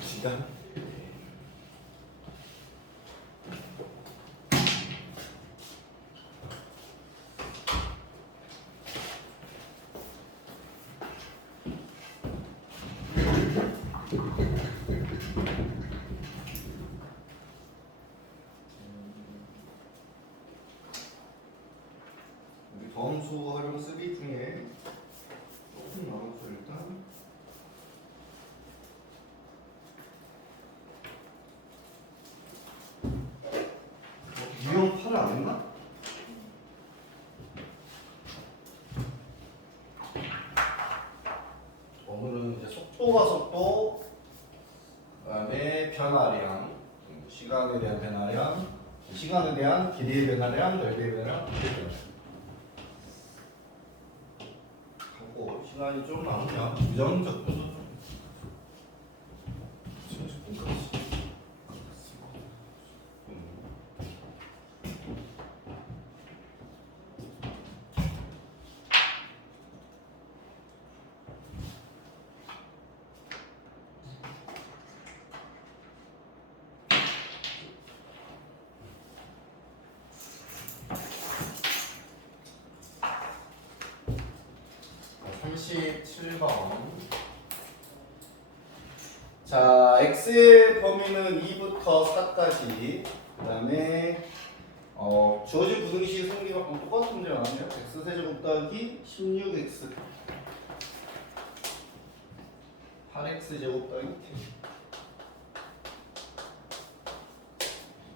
시간. 우리 범수 활용 쓰기 중에 조금 남았어 일단. 유형 8을 안 했나? 오늘은 이제 속도와 속도, 그다음에 변화량, 시간에 대한 변화량, 시간에 대한 길이의 변화량, 넓이의 변화량, 길이의 변화량. 하고 시간이 좀 남으면 부정적분도 좀. 부정적분까지. 자, 37번. 자, x의 범위는 2부터 4까지. 그 다음에 주어진 부등식 성리가 똑같은 문제가 나왔네요. x세제곱 더하기 16x 8x제곱 더하기 10.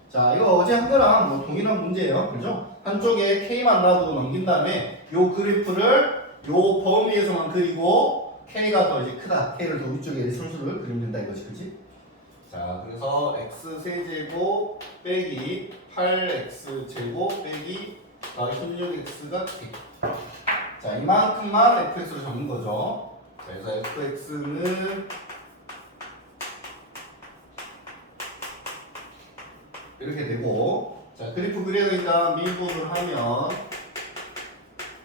자, 이거 어제 한 거랑 뭐 동일한 문제예요. 그죠? 한쪽에 k만 놔두고 넘긴 다음에 요 그래프를 요 범위에서만 그리고 k가 더 이제 크다. k를 더 위쪽에 상수를 그리면 된다 이거지. 그치? 자, 그래서 x세제곱 빼기 8x제곱 빼기 16x가 k. 자, 이만큼만 fx로 적는 거죠. 자, 그래서 fx는 이렇게 되고, 자, 그래프 그려니까 미분을 하면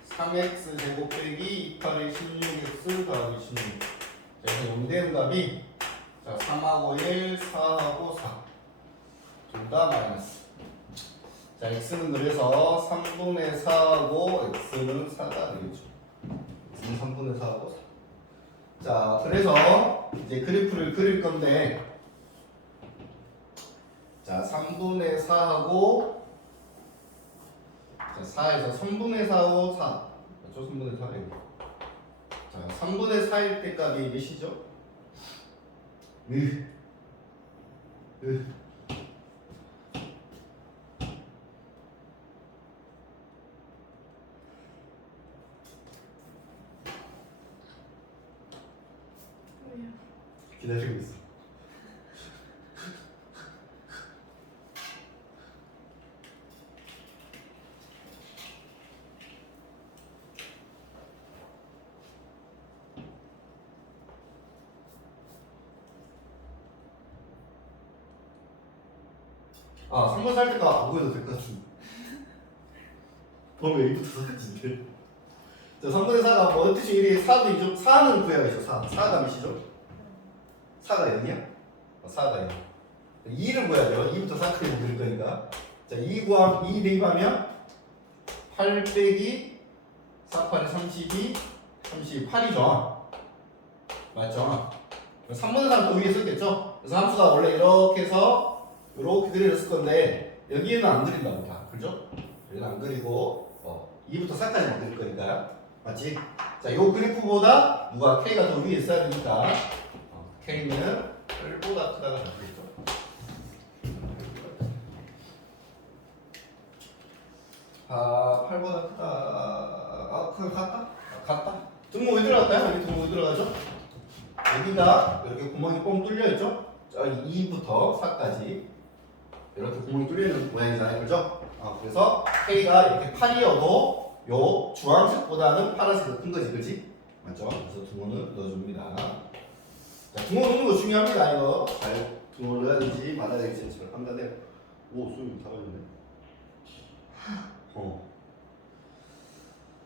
3x 제곱 빼기 2팔의 16x 더하기 16. 그래서 용되는 값이 자 3하고 1, 4하고 4. 둘 다 마이너스. 자, x는 그래서 3분의 4하고 x는 4가 되겠죠. x는 3분의 4하고 4. 자, 그래서 이제 그래프를 그릴 건데, 자, 3분의 4하고 자, 4에서 3분의 4하고 4. 그렇죠? 3분의 4래요. 자, 3분의 4일 때 값이 몇이죠? 기다리고 있어. 아, 3분 살 때가 안 보여도 될 것 같은데. 범위 여기부터 4까지인데. 자, 3분의 4가 뭐 뜻이 이게 4도 이죠? 4는 구해야겠죠. 4. 4가 몇이죠? 4가 0이야? 4가 0. 2를 구해야죠. 2부터 4까지 그릴 거니까. 자, 2 대입하면 8 빼기 4, 8에 32, 38이죠. 맞죠? 3분의 3은 또 위에 썼겠죠? 그래서 함수가 원래 이렇게 해서 이렇게 그려졌을 건데 여기에는 안 그린다 보다. 그죠? 여기는 안 그리고 2부터 4까지만 그릴 거니까. 맞지? 자, 요 그래프보다 누가 k가 더 위에 있어야 되니까 k는 8보다 크다가 되겠죠. 아, 8보다 크다. 아, 그럼 같다? 같다. 등호 왜 들어갈까요? 여기 등호 왜 들어가죠? 여기가 이렇게 구멍이 뻥 뚫려 있죠? 자, 2부터 4까지 이렇게 구멍이 뚫려 있는 모양이잖아요. 그죠? 그래서 K가 이렇게 8이어도 요 주황색보다는 파란색이 더 큰 거지. 그지? 맞죠? 그래서 등호는 넣어줍니다. 자, 등호 넣는 거 중요합니다. 이거 잘 등호를 넣어야 되지 말아야 되지 잘 판단해요. 오, 소리 다 걸렸네.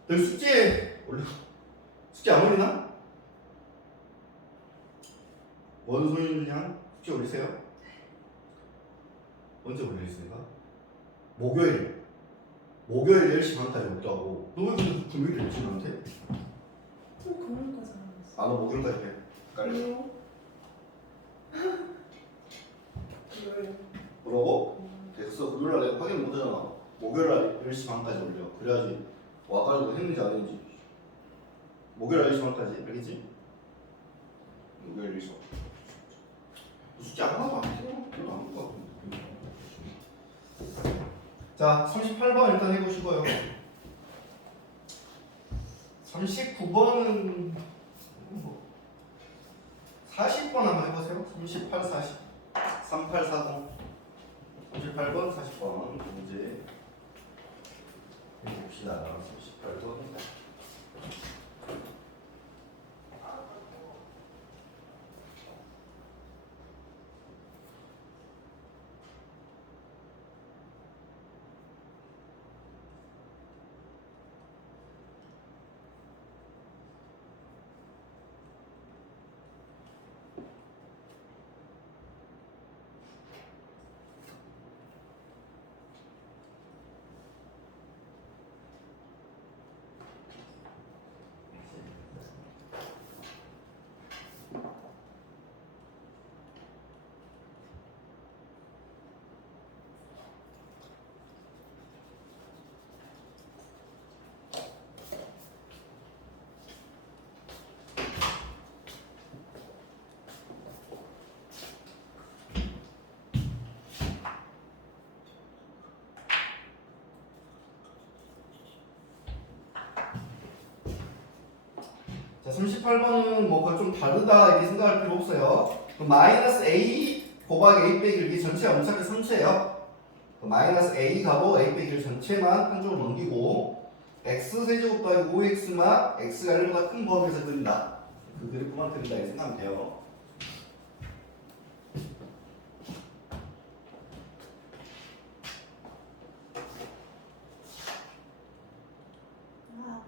너 숙제 올려. 숙제 안 올리나? 뭔 소리냐? 숙제 올리세요? 언제 올리겠습니까? 목요일 10시 반까지 올라고. 너 왜 근데 금요일에 일찍 나한테? 또 금요일까지 안 했어. 아, 너 목요일까지 해. 깔려. 왜요? 금요일. 뭐라고? 됐어. 금요일날 내가 확인 못하잖아. 목요일날 10시 반까지 올려. 그래야지 와가지고 했는지 안 했는지. 목요일 10시 반까지. 알겠지? 목요일 10시 반. 숙제 하나도 안 해요. 별로 안한것 같은데. 자, 38번 일단 해보시고요. 39번은 40번 한번 해보세요. 38, 40, 38, 40, 38번, 40번 문제 해봅시다. 38번. 자, 38번은 뭐가 좀 다르다 이렇게 생각할 필요 없어요. 그럼 마이너스 A 곱하기 A 빼기 1이 전체가 어차피 3채예요. 마이너스 A 가고 A 빼기 1 전체만 한쪽으로 넘기고 x 세제곱 더하기 5x만 x가 1보다 큰 범위에서 그린다. 그 그래프만 그린다 이렇게 생각하면 돼요. 아,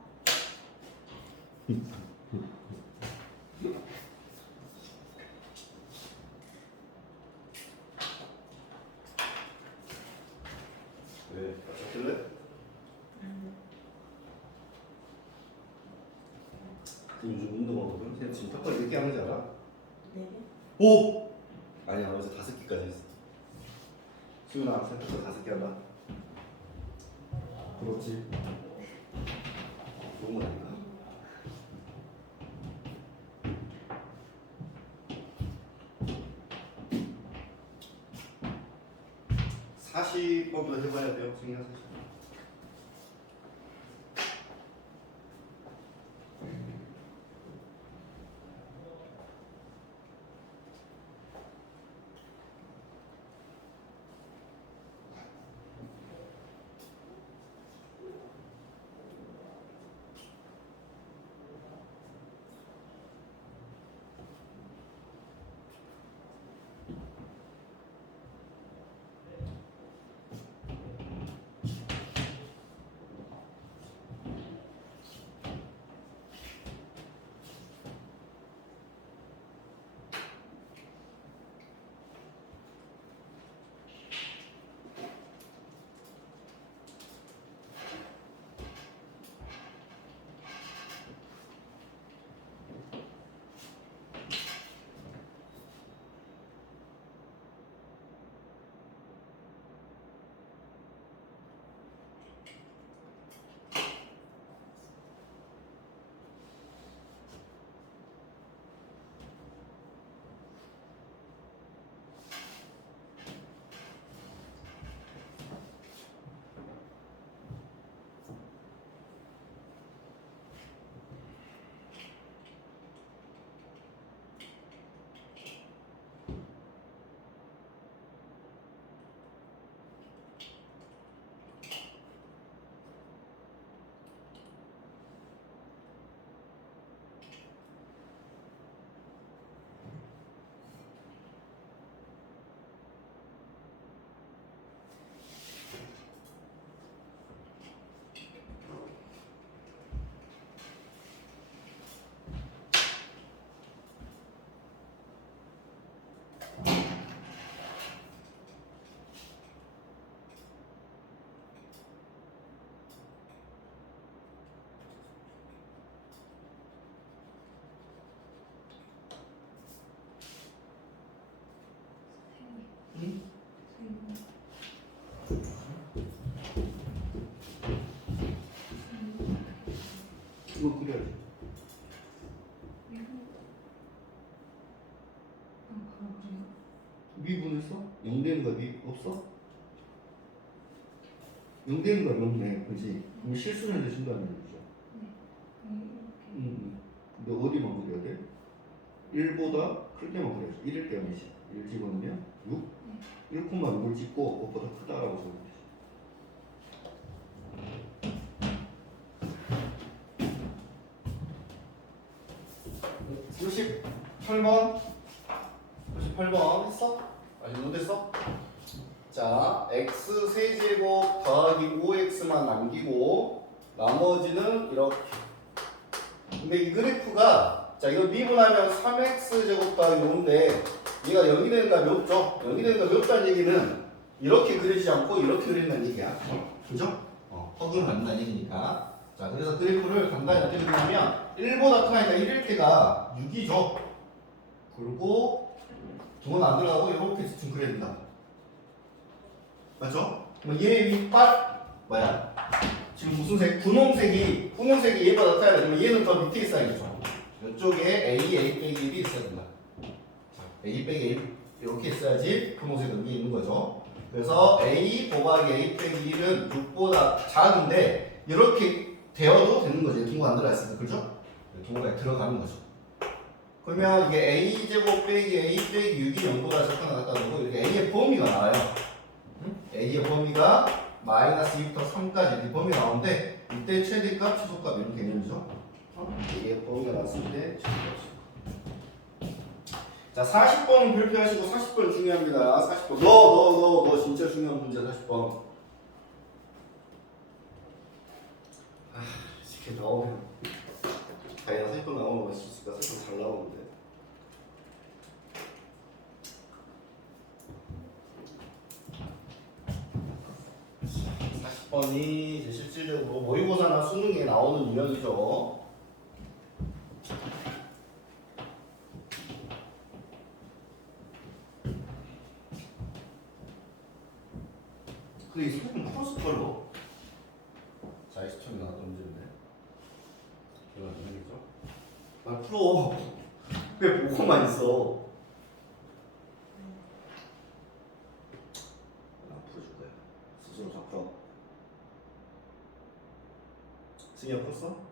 왜? 맞췄길래? 그 요즘 운동하거든. 쟤 지금 턱걸 몇 개 하는지 알아? 네 개? 오! 아니야, 어제 5개까지 했어. 수윤아, 턱걸 5개 한다. 그렇지. 좋은 거니까. 40번부터 해봐야 돼요. 승리가 40번. 이거 그려야지. 미분했어? 0 되는 거 미 없어? 0 되는 거 없네, 그렇지? 그럼 실수는 해준다는 얘기죠. 근데 어디만 그려야 돼? 1보다 클 때만 그려야지. 1일 때 몇이야? 1 집어넣으면 6? 1콤마 6을 찍고 그것보다 크다라고 적으면 되지. 38번 38번 했어? 아직 못했어? 자, x 세제곱 더하기 5x만 남기고 나머지는 이렇게. 근데 이 그래프가 자 이거 미분하면 3x 제곱 더하기 5인데 얘가 0이 되는 값이 없죠? 0이 되는 값이 없다는 얘기는 이렇게 그리지 않고 이렇게 그린다는 얘기야. 그죠? 허그를 갖는다는 얘기니까. 자, 그래서 그래프를 간단히 어떻게 그리냐면 1보다 크니까 1일 때가 6이죠. 그리고 두 번 안 들어가고 이렇게 지금 그려야 된다. 맞죠? 그럼 얘 윗발 뭐야? 지금 무슨 색? 분홍색이 얘보다 나타나야 돼. 그러면 얘는 더 밑에 있어야겠죠. 이쪽에 A 빼기 1이 있어야 된다. A 빼기 1 이렇게 있어야지 분홍색은 위에 있는 거죠. 그래서 A 곱하기 A 빼기 1은 6보다 작은데 이렇게 되어도 되는 거죠. 동거 안 들어갔으니까 그렇죠? 동거에 들어가는 거죠. 그러면 이게 A 제곱 빼기 A 빼기 6이 0보다 작거나 같다는 거고 이렇게 A의 범위가 나와요. A의 범위가 마이너스 2부터 3까지 이렇게 범위가 나오는데 이때 최대값, 최소값 이런 개념이죠. A의 범위가 나왔을 때 최대값. 자, 40번은 별표하시고 40번 중요합니다. 40번. 너 진짜 중요한 문제 40번. 이렇게 나오면 다이나 40번 나오는 거 있을까? 40번 잘 나오는데. 번이 이제 실질적으로 모의고사나 수능에 나오는 유형이죠. 근데 이 소금 풀었을 걸로. 자, 20초에 나왔던 문제인데. 이건 아니겠죠? 말 풀어. 왜 보고만 있어? 나 풀어줄 거야. 스스로 다 풀어. 승희야 풀었어?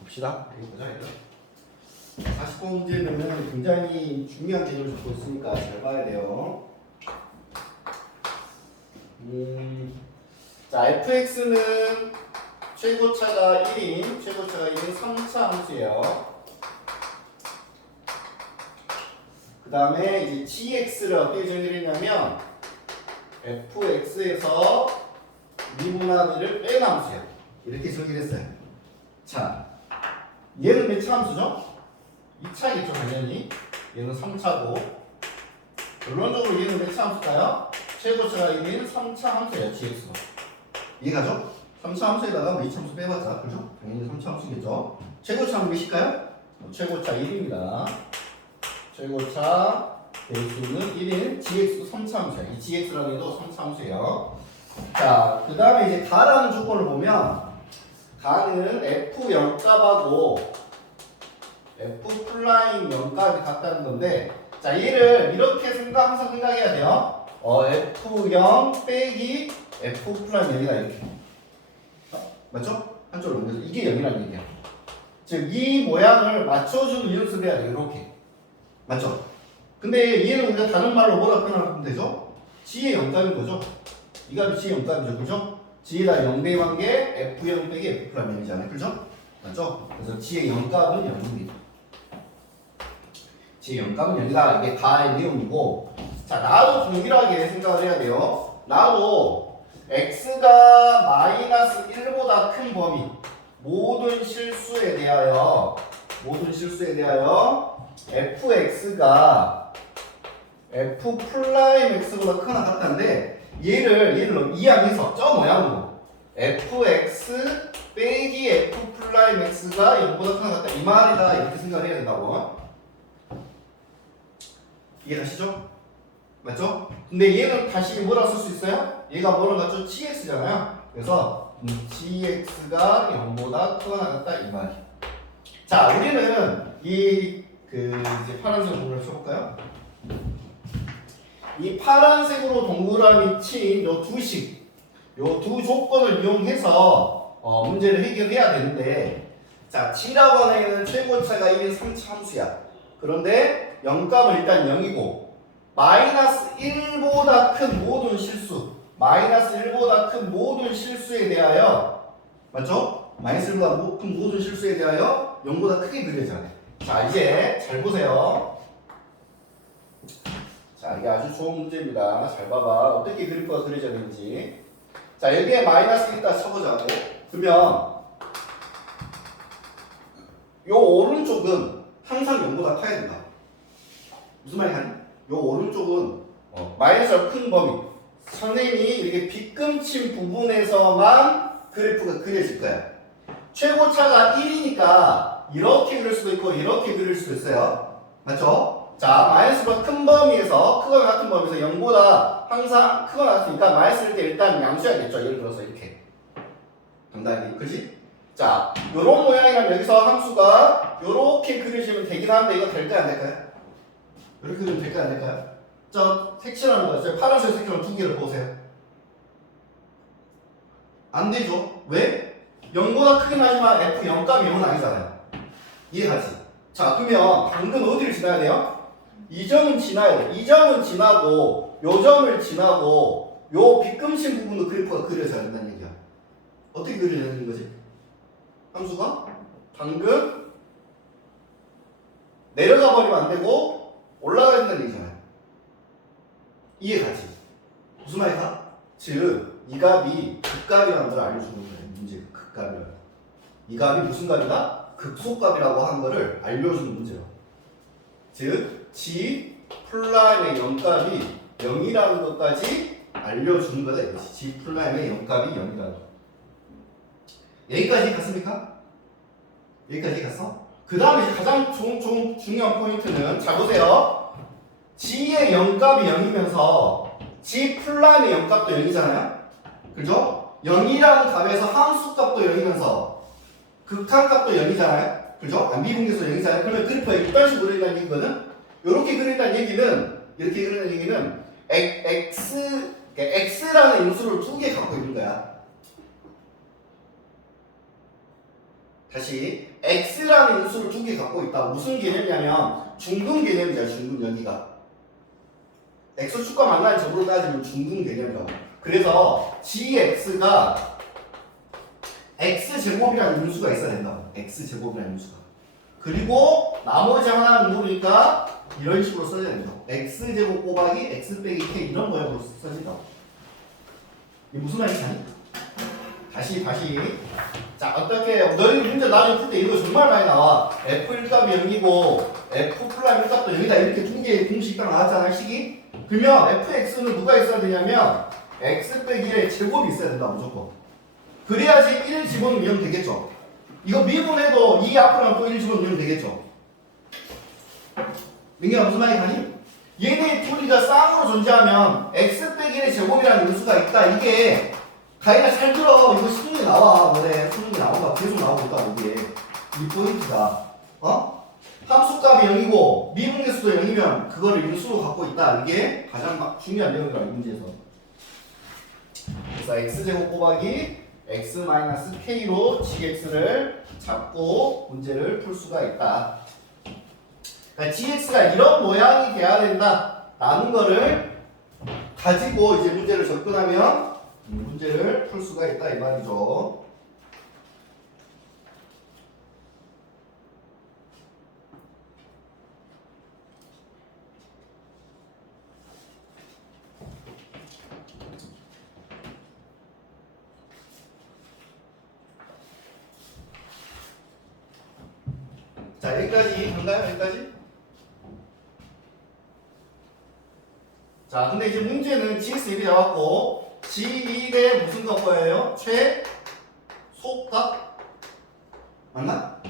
봅시다. 보자, 얘들아. 40번 문제는 굉장히 중요한 개념을 잡고 있으니까 잘 봐야 돼요. 자, fx는 최고차가 1인 3차 함수예요. 그 다음에 이제 gx를 어떻게 정의를 했냐면 fx에서 미분한 1을 뺀 함수예요. 이렇게 정의를 했어요. 자, 얘는 몇 차 함수죠? 2차겠죠 당연히. 얘는 3차고 결론적으로 얘는 몇 차 함수일까요? 최고차가 있는 3차 함수예요. gx가. 이해가죠? 3차 함수에다가 뭐 2차 함수 빼봤자 그죠? 당연히 3차 함수겠죠. 최고차는 몇일까요? 최고차 1입니다. 최고차 배수는 1인 gx도 3차 함수예요. 이 gx라는 애도 3차 함수예요. 자, 그 다음에 이제 가라는 조건을 보면 가는 f0값하고 f'0값이 같다는 건데 자 얘를 이렇게 항상 생각해야 돼요. f0 빼기 f'0이다 이렇게. 맞죠? 한쪽으로 옮겨서 이게 0이라는 얘기야. 즉 이 모양을 맞춰주는 연습을 해야 돼요. 이렇게. 맞죠? 근데 얘는 우리가 다른 말로 뭐라 표현하면 되죠? g의 0값인 거죠. 이 값이 g의 0값이죠. 그죠? g에다 0 대입한 게 f0 빼기 f'0이잖아요. 그죠? 맞죠? 그래서 g의 0값은 0입니다. g의 0값은 0이다. 이게 가의 내용이고 자 나도 동일하게 생각을 해야 돼요. 나도 x가 마이너스 1보다 큰 범위 모든 실수에 대하여 fx가 f'(x보다) 크거나 같다는데 얘를 이항해서 저 모양으로 fx 빼기 f'(x가 0보다 크거나 같다 이 말이다 이렇게 생각을 해야 된다고. 이해가시죠? 맞죠? 근데 얘는 다시 뭐라 쓸 수 있어요? 얘가 뭐랑 같죠? gx잖아요. 그래서 gx가 0보다 크거나 같다 이 말이. 자, 우리는 이제 파란색 동그라미 쳐볼까요? 이 파란색으로 동그라미 친 요 두 조건을 이용해서 문제를 해결해야 되는데 자, g라고 하는 애는 최고차가 1인 3차 함수야. 그런데 0값은 일단 0이고 마이너스 1보다 큰 모든 실수에 대하여 맞죠? 마이너스 1보다 큰 모든 실수에 대하여 0보다 크게 그려져야 돼. 자 이제 잘 보세요. 자 이게 아주 좋은 문제입니다. 잘 봐봐. 어떻게 그래프가 그려져야 되는지. 자 여기에 마이너스 1다 쳐보자고. 그러면 요 오른쪽은 항상 0보다 커야 된다. 무슨 말이야? 요 오른쪽은 마이너스가 큰 범위 선생님이 이렇게 빗금친 부분에서만 그래프가 그려질 거야. 최고차가 1이니까 이렇게 그릴 수도 있고 이렇게 그릴 수도 있어요. 맞죠? 자 마이너스보다 큰 범위에서 크거나 같은 범위에서 0보다 항상 크거나 같으니까 마이너스일 때 일단 양수해야겠죠. 예를 들어서 이렇게 간단하게 그렇지? 자 요런 모양이라면 여기서 함수가 요렇게 그려지면 되긴 하는데 이거 될까요? 안 될까요? 이렇게 그리면 될까요? 안 될까요? 저 색칠하는 거였어요. 파란색 색깔로 두 개를 보세요. 안 되죠. 왜? 0보다 크긴 하지만 f 0값이 0은 아니잖아요. 이해가지? 자 그러면 방금 어디를 지나야 돼요? 이 점은 지나야 돼. 이 점은 지나고 요 점을 지나고 요 빗금친 부분도 그래프가 그려져야 된다는 얘기야. 어떻게 그려야 되는 거지? 함수가 방금 내려가 버리면 안 되고 올라가야 된다는 얘기잖아요. 이해가지? 무슨 말이야? 즉, 이 값이 극값이라는 걸 알려주는 거예요. 문제 극값이라는. 이 값이 무슨 값이다? 극소값이라고 하는 거를 알려주는 문제예요. 즉, g 플라임의 0값이 0이라는 것까지 알려주는 거다. 이것이 g 플라임의 0값이 0이라는 거. 여기까지 갔습니까? 여기까지 갔어? 그 다음에 이제 가장 중요한 포인트는 자 보세요. g의 0값이 0이면서 g 플라임의 0값도 0이잖아요. 그죠? 0이라는 값에서 함수값도 0이면서 극한값도 0이잖아요. 그죠? 미분계수 0이잖아요. 그러면 그래프가 이런 식으로 그린다는 얘기거든. 이렇게 그린다는 얘기는 이렇게 그린다는 얘기는 x라는 인수를 두 개 갖고 있는 거야. 다시 x라는 인수를 두 개 갖고 있다. 무슨 개념이냐면 중근 개념이잖아. 중근 여기가 x축과 만나는 점으로 따지면 중근 개념이라고. 그래서 gx가 x제곱이라는 인수가 있어야 된다고. x제곱이라는 인수가. 그리고 나머지 하나는 모르니까 이런 식으로 써야 된다고. x제곱 곱하기 x 빼기 k 이런 모양으로 써진다고. 이게 무슨 말인지 아니? 다시 자, 어떻게 너희 문제 나중에 풀 때 이거 정말 많이 나와. f1 값이 0이고 f 프라임 1 값도 0이다. 이렇게 두 개의 공식이 딱 나왔잖아, 식이. 그러면 fx는 누가 있어야 되냐면 x 빼기 1의 제곱이 있어야 된다, 무조건. 그래야지 1을 집어넣으면 되겠죠. 이거 미분해도 2 앞으로 하면 또 1 집어넣으면 되겠죠. 민규야 무슨 말이 가니? 얘네 둘이가 쌍으로 존재하면 x 빼기 1의 제곱이라는 요수가 있다. 이게 가인아 잘 들어. 이거 수능이 나와. 뭐래 수능이 나온다. 계속 나오고 있다. 이게 이 포인트가 함수값이 0이고 미분계수도 0이면 그거를 인수로 갖고 있다. 이게 가장 중요한 내용이라 이 문제에서. 그래서 x제곱 곱하기 x-k로 gx를 잡고 문제를 풀 수가 있다. 그러니까 gx가 이런 모양이 돼야 된다 라는 거를 가지고 이제 문제를 접근하면 문제를 풀 수가 있다 이 말이죠. 자, 여기까지 간가요? 여기까지? 자, 근데 이제 문제는 gx 이렇게 잡았고 g1의 무슨 값 구해요? 최소값? 맞나?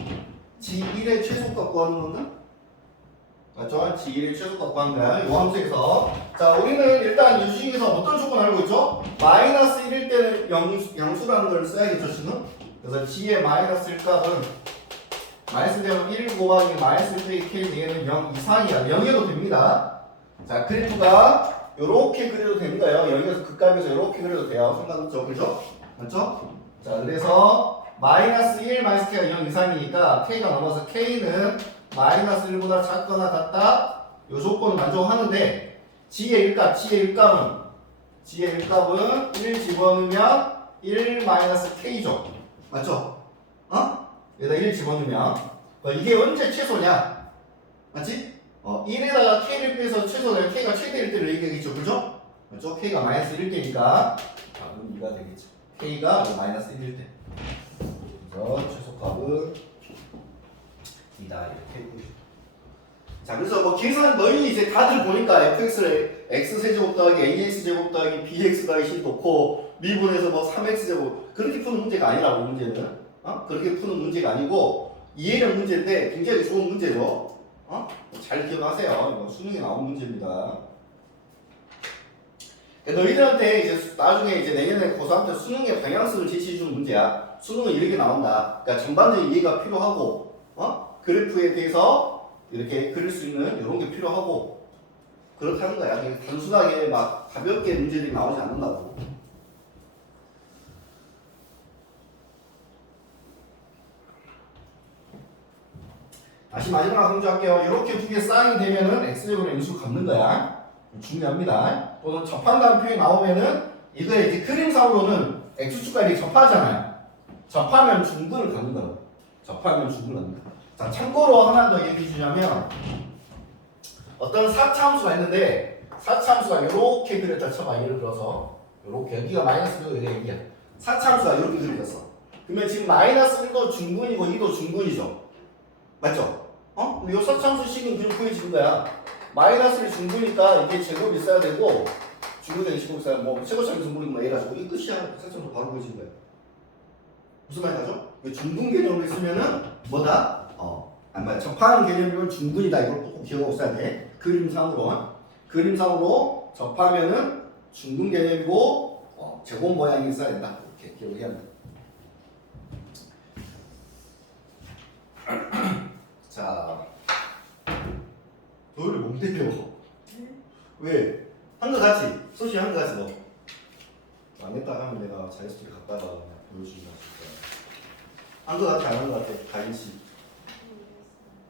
g1의 최소값 구하는 건가? 맞죠? g1의 최소값 구하는 거야. 이 함수에서. 자, 우리는 일단 이 중에서 어떤 조건 알고 있죠? 마이너스 1일 때는 양수라는 걸 써야겠죠, 지금? 그래서 g의 마이너스 1 값은 마이너스 되면 1 곱하기 마이너스 1 k 얘는 0 이상이야. 0이어도 됩니다. 자, 그래프가 요렇게 그려도 되는 거예요. 0에서 극값에서 요렇게 그려도 돼요. 상관없죠. 그죠? 맞죠? 자, 그래서 마이너스 1 마이너스 k가 0 이상이니까 k가 넘어서 k는 마이너스 1보다 작거나 같다. 요 조건을 만족하는데 g의 1값은 1 집어넣으면 1 마이너스 k죠. 맞죠? 여기다 1 집어넣으면 이게 언제 최소냐? 맞지? 1에다가 k를 빼서 최소는 k가 최대일 때를 얘기하겠죠. 그죠? 맞죠? k가 마이너스 1일 때니까 답은 2가 되겠죠. k가 마이너스 1일 때. 그래서 최소값은 2다 이렇게 보시죠. 자, 그래서 뭐 계산 너희 이제 다들 보니까 fx를 x 세제곱 더하기 ax 제곱 더하기 bx 더하기 c 놓고 미분해서 뭐 3x 제곱 그렇게 푸는 문제가 아니라고 문제는. 그렇게 푸는 문제가 아니고 이해력 문제인데 굉장히 좋은 문제죠. 잘 기억하세요. 이거 수능에 나온 문제입니다. 너희들한테 이제 나중에 이제 내년에 고3 때 수능의 방향성을 제시해주는 문제야. 수능은 이렇게 나온다. 그러니까 전반적인 이해가 필요하고, 그래프에 대해서 이렇게 그릴 수 있는 이런 게 필요하고 그렇다는 거야. 단순하게 막 가볍게 문제들이 나오지 않는다고. 다시 마지막으로 강조할게요. 이렇게 두 개 쌍이 되면은 x제곱의 인수를 갚는 거야. 중요합니다. 또는 접한다는 표현이 나오면은 이거에 이제 그림상으로는 x축과 이렇게 접하잖아요. 접하면 중근을 갖는 거예요. 접하면 중근을 갖는 거예요. 자, 참고로 하나 더 얘기해 주자면 어떤 4차 함수가 있는데 4차 함수가 이렇게 그렸다 쳐봐. 예를 들어서 이렇게 여기가 마이너스고 여기가 2야. 4차 함수가 이렇게 그려졌어. 그러면 지금 마이너스 1도 중근이고 2도 중근이죠. 맞죠? 이 4차 함수식은 그냥 구해지는 거야. 마이너스를 중근이니까 이게 제곱이 있어야 되고 중근이 제곱 있어야 뭐 최고점이 중근이고 뭐 해가지고 이 끝이야. 4차함수 바로 구해지는 거야. 무슨 말이 나죠? 중근 개념으로 있으면은 뭐다? 접하는 개념이면 중근이다. 이걸 꼭 기억하고 있어야 돼. 그림상으로 접하면은 중근 개념이고 제곱 모양이 있어야 된다. 이렇게 기억을 해야 돼. 자, 너희를 못 때려. 왜? 한 거 같이. 소시 한 거 같이 너. 안 했다 하면 내가 자유스럽게 갔다가 보여주는 거 같을 거야. 한 거 같아, 안 한 거 같아? 가인씨.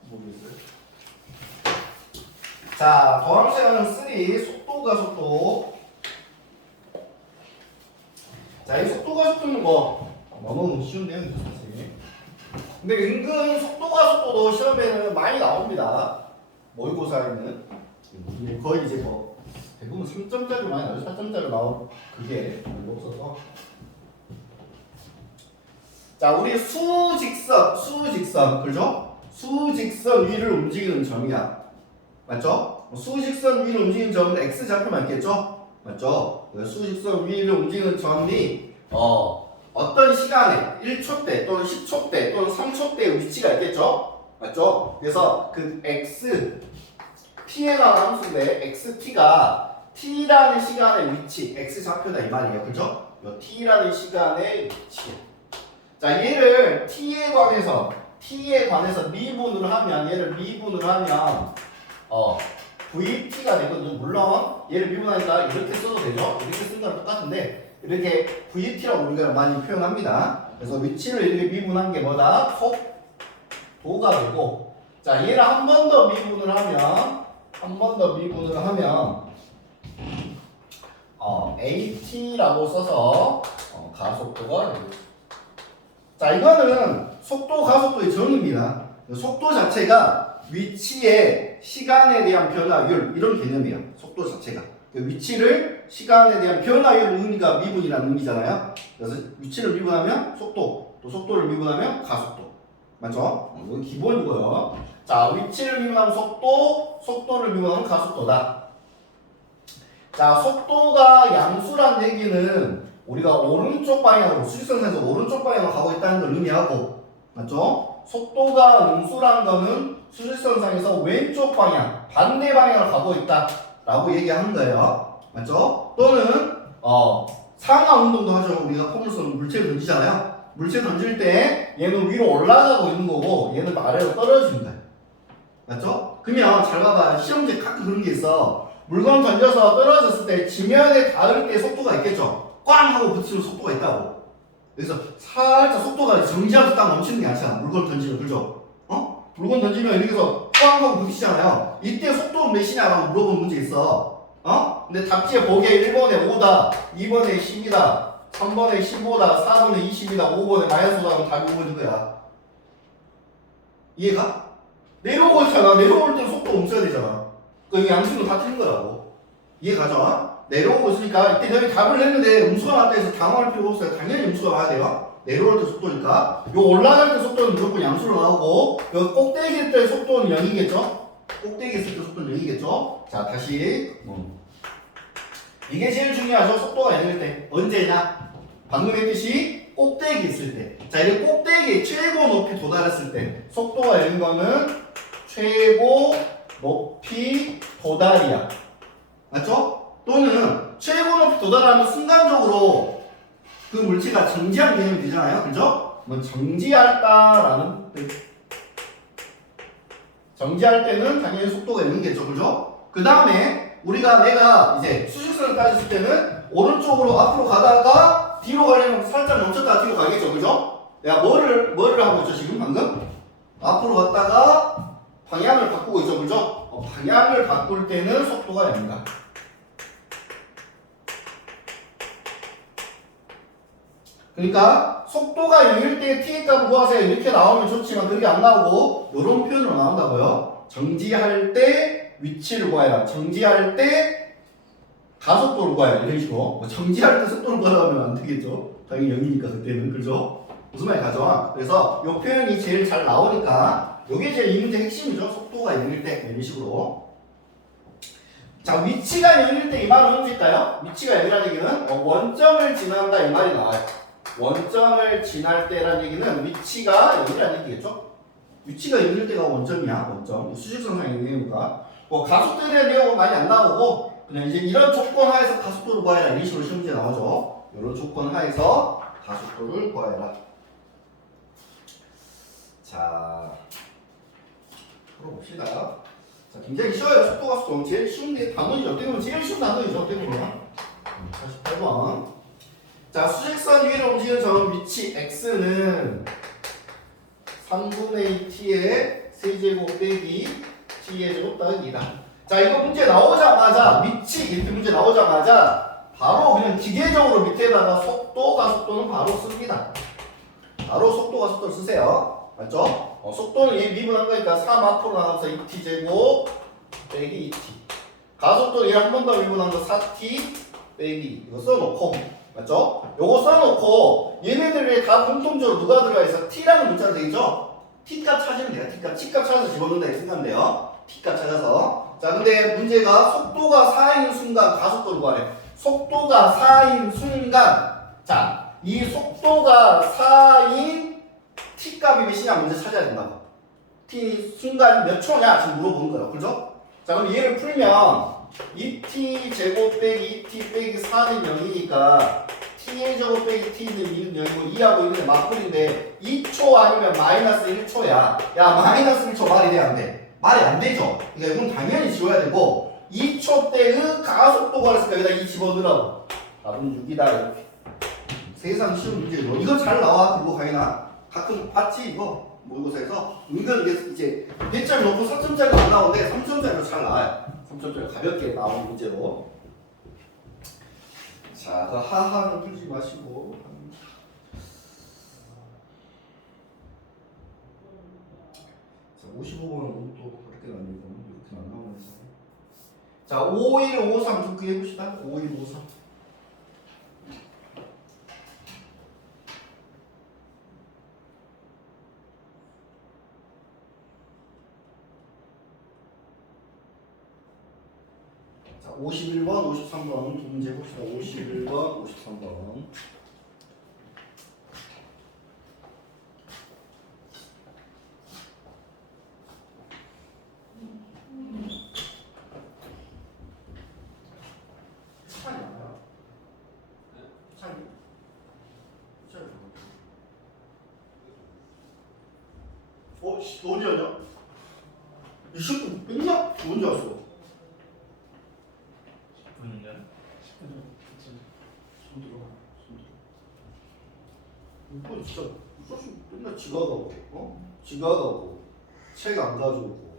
모르겠어요. 자, 더함수는 3, 속도가 속도. 자, 이 속도가 속도는 너무 쉬운 내용이죠, 사실. 근데 은근 속도가 속도도 시험에는 많이 나옵니다. 모의고사에는. 거의 이제 대부분 3점짜리 많이 나오죠. 4점짜리 나온 그게 별로 없어서. 자, 우리 수직선, 그죠? 수직선 위를 움직이는 점이야. 맞죠? 수직선 위를 움직이는 점은 X좌표만 있겠죠? 맞죠? 수직선 위를 움직이는 점이, 어떤 시간에 1초 때 또는 10초 때 또는 3초 때의 위치가 있겠죠? 맞죠? 그래서 그 X, T에 관한 함수인데, XT가 T라는 시간의 위치, X좌표다 이 말이에요. 그죠? 요 T라는 시간의 위치. 자, 얘를 T에 관해서 미분을 하면, 얘를 미분을 하면, VT가 되거든요. 물론, 얘를 미분하니까 이렇게 써도 되죠? 이렇게 쓴 거랑 똑같은데, 이렇게 VT라고 우리가 많이 표현합니다. 그래서 위치를 이렇게 미분한 게 뭐다? 속도가 되고, 자, 얘를 한 번 더 미분을 하면, AT라고 써서, 가속도가 되겠습니다. 자, 이거는 속도, 가속도의 정의입니다. 속도 자체가 위치의 시간에 대한 변화율, 이런 개념이에요. 속도 자체가. 위치를 시간에 대한 변화율 의미가 미분이라는 의미잖아요. 그래서 위치를 미분하면 속도, 또 속도를 미분하면 가속도. 맞죠? 이거 기본이고요. 자, 위치를 미분하면 속도, 속도를 미분하면 가속도다. 자, 속도가 양수란 얘기는 우리가 오른쪽 방향으로, 수직선에서 오른쪽 방향으로 가고 있다는 걸 의미하고, 맞죠? 속도가 음수라는 거는 수직선상에서 왼쪽 방향, 반대 방향으로 가고 있다라고 얘기하는 거예요. 맞죠? 또는 상하 운동도 하죠. 우리가 포물선 물체를 던지잖아요. 물체 던질 때 얘는 위로 올라가고 있는 거고 얘는 아래로 떨어지는 거예요. 맞죠? 그러면 잘 봐봐. 시험제 가끔 그런 게 있어. 물건 던져서 떨어졌을 때 지면에 닿을 때 속도가 있겠죠? 꽝 하고 붙이는 속도가 있다고. 그래서 살짝 속도가 정지하면서 딱 멈추는 게 아니잖아. 물건 던지면, 그죠? 물건 던지면 이렇게 해서 꽝 하고 부딪히잖아요. 이때 속도는 몇이냐라고 물어보는 문제 있어. 근데 답지에 보기에 1번에 5다, 2번에 10이다, 3번에 15다, 4번에 20이다, 5번에 마이너스 5다 하면 답이 5번인 거야. 이해가? 내려오고 있잖아. 내려올 때는 속도 멈춰야 되잖아. 그 양수는 다 틀린 거라고. 이해가죠? 내려오고 있으니까 이때 너희 답을 냈는데 음수가 났다 해서 당황할 필요가 없어요. 당연히 음수가 와야 돼요. 내려올 때 속도니까. 요 올라갈 때 속도는 무조건 양수로 나오고, 요 꼭대기 때 속도는 0이겠죠? 꼭대기 있을 때 속도는 0이겠죠? 자, 다시. 이게 제일 중요하죠. 속도가 0일 때. 언제냐? 방금 했듯이 꼭대기 있을 때. 자, 이게 꼭대기 최고 높이 도달했을 때. 속도가 0인 거는 최고 높이 도달이야. 맞죠? 또는 최고 높이 도달하면 순간적으로 그 물체가 정지한 개념이 되잖아요. 그죠? 뭐 정지할다라는 뜻. 정지할 때는 당연히 속도가 있는겠죠. 그죠? 그 다음에 내가 이제 수직선을 따졌을 때는 오른쪽으로 앞으로 가다가 뒤로 가려면 살짝 멈췄다가 뒤로 가겠죠. 그죠? 내가 뭐를 하고 있죠 지금 방금? 앞으로 갔다가 방향을 바꾸고 있죠. 그죠? 방향을 바꿀 때는 속도가 0이다. 그러니까 속도가 0일 때 t의 값을 구하세요. 이렇게 나오면 좋지만 그렇게 안 나오고 이런 표현으로 나온다고요. 정지할 때 위치를 구해라. 정지할 때 가속도를 구해라. 이런 식으로. 뭐 정지할 때 속도를 구하라면 안 되겠죠. 당연히 0이니까 그때는. 그죠? 무슨 말이 가죠? 그래서 이 표현이 제일 잘 나오니까 이게 제일 이 문제 핵심이죠. 속도가 0일 때 이런 식으로. 자, 위치가 0일 때 이 말은 언제일까요? 위치가 0이라는 얘기는 원점을 지난다 이 말이 나와요. 원점을 지날 때라는 얘기는 위치가 0이라는 얘기겠죠? 위치가 0일 때가 원점이야. 원점. 수직선상의 내용이니까. 뭐 가속도에 대한 내용은 많이 안 나오고 그냥 이제 이런 조건 하에서 가속도를 구하라 이런 식으로 시험 문제 나오죠. 이런 조건 하에서 가속도를 구하라. 자, 풀어봅시다. 자, 굉장히 쉬워요. 속도 가속도. 제일 쉬운 게 단원이죠. 어떻게 보면 제일 쉬운 단원이죠. 어떻게 보면. 48번. 자, 수직선 위로 움직이는 점 위치 x는 3분의 t의 세제곱 빼기 t의 제곱 더하기 2다. 자, 이거 문제 나오자마자 위치 이렇게 문제 나오자마자 바로 그냥 기계적으로 밑에다가 속도 가속도는 바로 씁니다. 바로 속도 가속도를 쓰세요. 맞죠? 속도는 얘 미분한 거니까 3 앞으로 나가면서 2t 제곱 빼기 2t. 가속도는 얘 한 번 더 미분한 거 4t 빼기 이거 써놓고 맞죠? 요거 써놓고 얘네들에 다 공통적으로 누가 들어가 있어? t라는 문자로 되겠죠? t값 찾으면 돼요. t값 찾아서 집어넣는다 이렇게 생각하면 돼요. t값 찾아서. 자, 근데 문제가 속도가 4인 순간 가속도를 구하래. 속도가 4인 순간. 자, 이 속도가 4인 t값이 몇이냐 문제 찾아야 된다고. t 순간이 몇 초냐 지금 물어보는 거예요. 그죠? 자, 그럼 얘를 풀면 2t 제곱 빼기 2t 빼기 4는 0이니까 t의 제곱 빼기 t는 2는 0이고 2하고 1은 맞불인데 2초 아니면 마이너스 1초야. 야, 마이너스 1초 말이 돼 안 돼? 말이 안 되죠. 그러니까 이건 당연히 지워야 되고 2초 때의 가속도가 그랬으니까 여기다 2 집어넣으라고. 답은 6이다 이렇게. 세상 쉬운 문제죠. 이거 잘 나와. 그거 강연아. 가끔 봤지 이거 모의고사에서 은근 이제 100점 놓고 4점짜리도 안 나오는데 3점짜리도 잘 나와요. 3점짜리 가볍게 나오는 문제로. 자, 그 하하는 풀지 마시고. 자, 55번은 또 그렇게 나옵니다. 이렇게 안 나오면서. 자, 5153 좀 해봅시다. 5153. 자, 51번, 53번 두 문제 해봅시다. 51번, 53번. 차이 나요? 차이? 차이 씨, 너 언제 하냐? 이 친구 뺐냐? 너 언제 왔어? 10분인가요? 10분 전. 손 들어. 손 들어. 이거 진짜 소식 맨날 지각하고, 지각하고, 책 안 가져오고,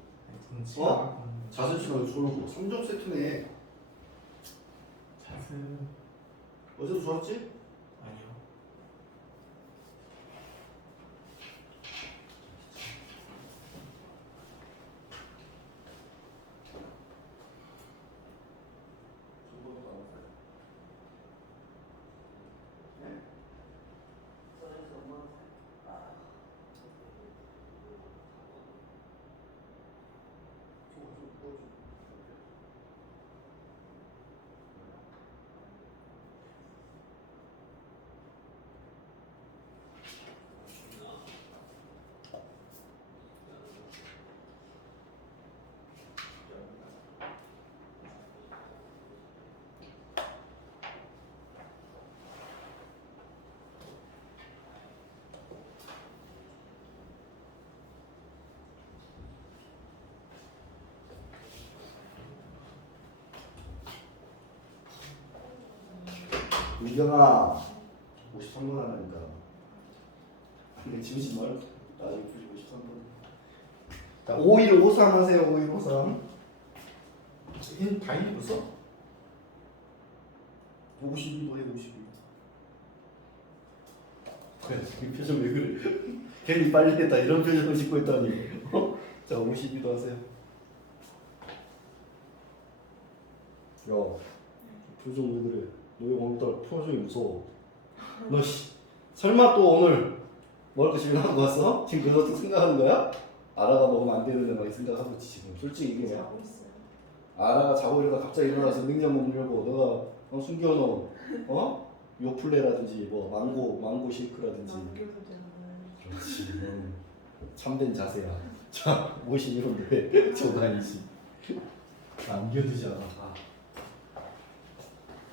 자습시간 졸고, 3점 세트네. 자습 어제도 졸았지? 아니요. 미경아 53번 하라니까. 근데 지우지 말고 나중에 풀고 53번. 자, 5153 하세요. 5153. 다 있니 벌써? 52도 해. 52. 그래, 이 표정 왜 그래? 괜히 빨리 했다 이런 표정을 짓고 있다니. 자, 52도 하세요. 야, 표정 왜 그래? 너왜 오늘따라 표정이 무서워? 너 씨, 설마 또 오늘 먹을 거 준비하고 왔어? 지금 그거 어떻게 생각하는 거야? 아라가 먹으면 안 되는데 막 생각하고 있지 지금. 솔직히 이게 뭐야? 자고 있어요. 아라가 자고 이러다 갑자기 일어나서 능력 먹으려고 너가 숨겨놓은 요플레라든지 뭐 망고 쉐이크라든지. 남겨도 되는 거예요. 그렇지. 참된 자세야. 자, 52호인데 저거 아니지. 남겨두지 않아.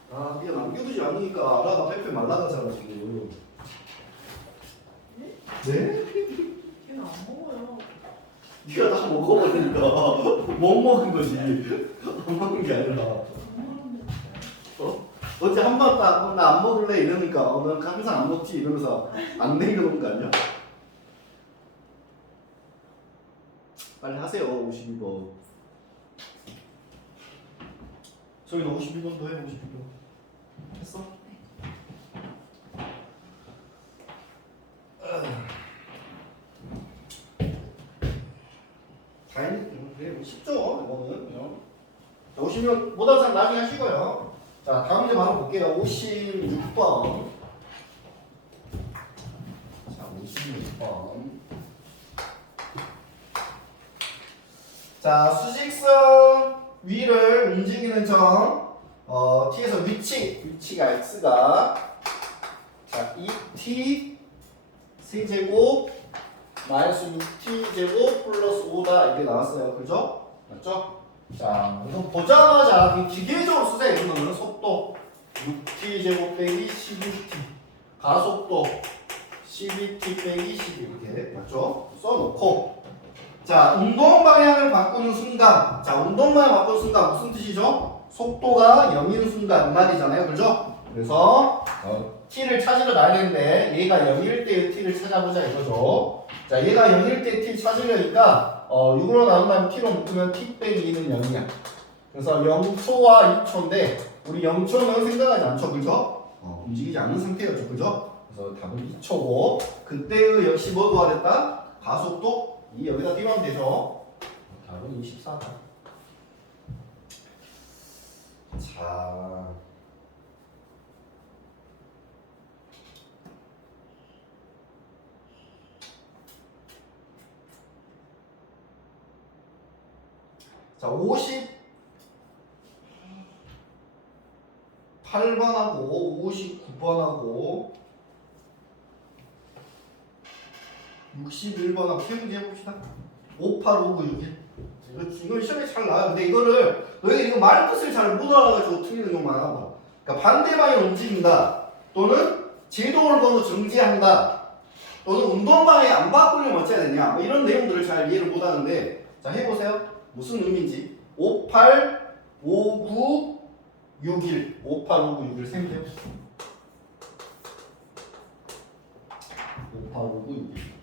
아, 네가 남겨두지 않으니까 아라가 빼빼 말라가잖아 지금. 네? 네? 걔는 안 먹어요. 네가 다 먹어버리니까 못 먹은 거지. 안 먹은 게 아니라. 안 먹는데. 어제 한 번 딱 나 안 먹을래 이러니까 넌 항상 안 먹지 이러면서 안 남겨놓은 거 아니야? 빨리 하세요. 52번. 저기도 52번도 해. 52번. 했어? 다 했네. 그래, 쉽죠? 이거는. 자, 오시면 못하는 사람 나중에 하시고요. 자, 다음 문제 바로 볼게요. 56번. 자, 56번. 자, 수직선 위를 움직이는 점, t에서 위치가 x가, 자, 2t 세제곱 마이너스 6t 제곱 플러스 5다 이게 나왔어요. 그죠? 맞죠? 자, 우선 보자마자 그냥 기계적으로 쓰세요. 이런 거는 속도 6t 제곱 빼기 12t, 가속도 12t 빼기 12 이렇게 맞죠? 써놓고, 자, 운동 방향을 바꾸는 순간, 자, 운동 방향 바꾸는 순간 무슨 뜻이죠? 속도가 0인 순간 이 말이잖아요. 그죠? 그래서 t를 찾으러 가야 되는데 얘가 0일 때의 t를 찾아보자 이거죠. 자, 얘가 0일 때 t 찾으려니까 6으로 나온다면 t로 묶으면 t 빼기 2는 0이야. 그래서 0초와 2초인데 우리 0초는 생각하지 않죠. 그죠? 움직이지 않는 상태였죠. 그죠? 그래서 답은 2초고 그때의 역시 뭐 구하랬다? 가속도 2 여기다 띄우면 되죠. 답은 24다. 자, 자, 58번하고 59번하고 61번하고 세 문제 해봅시다. 5, 8, 5, 9, 6, 1. 이건 시험에 잘 나와요. 근데 이거를 너희 이거 말 뜻을 잘 못 알아가지고 틀리는 경우가 많아. 그러니까 반대방에 움직인다 또는 제동을 번호 정지한다 또는 운동방에 안 바꾸려면 어찌해야 되냐 뭐 이런 내용들을 잘 이해를 못 하는데 자 해보세요. 무슨 의미인지 5, 8, 5, 9, 6, 1 5, 8, 5, 9, 6, 1 셈 해봅시다. 5, 8, 5, 9, 6, 1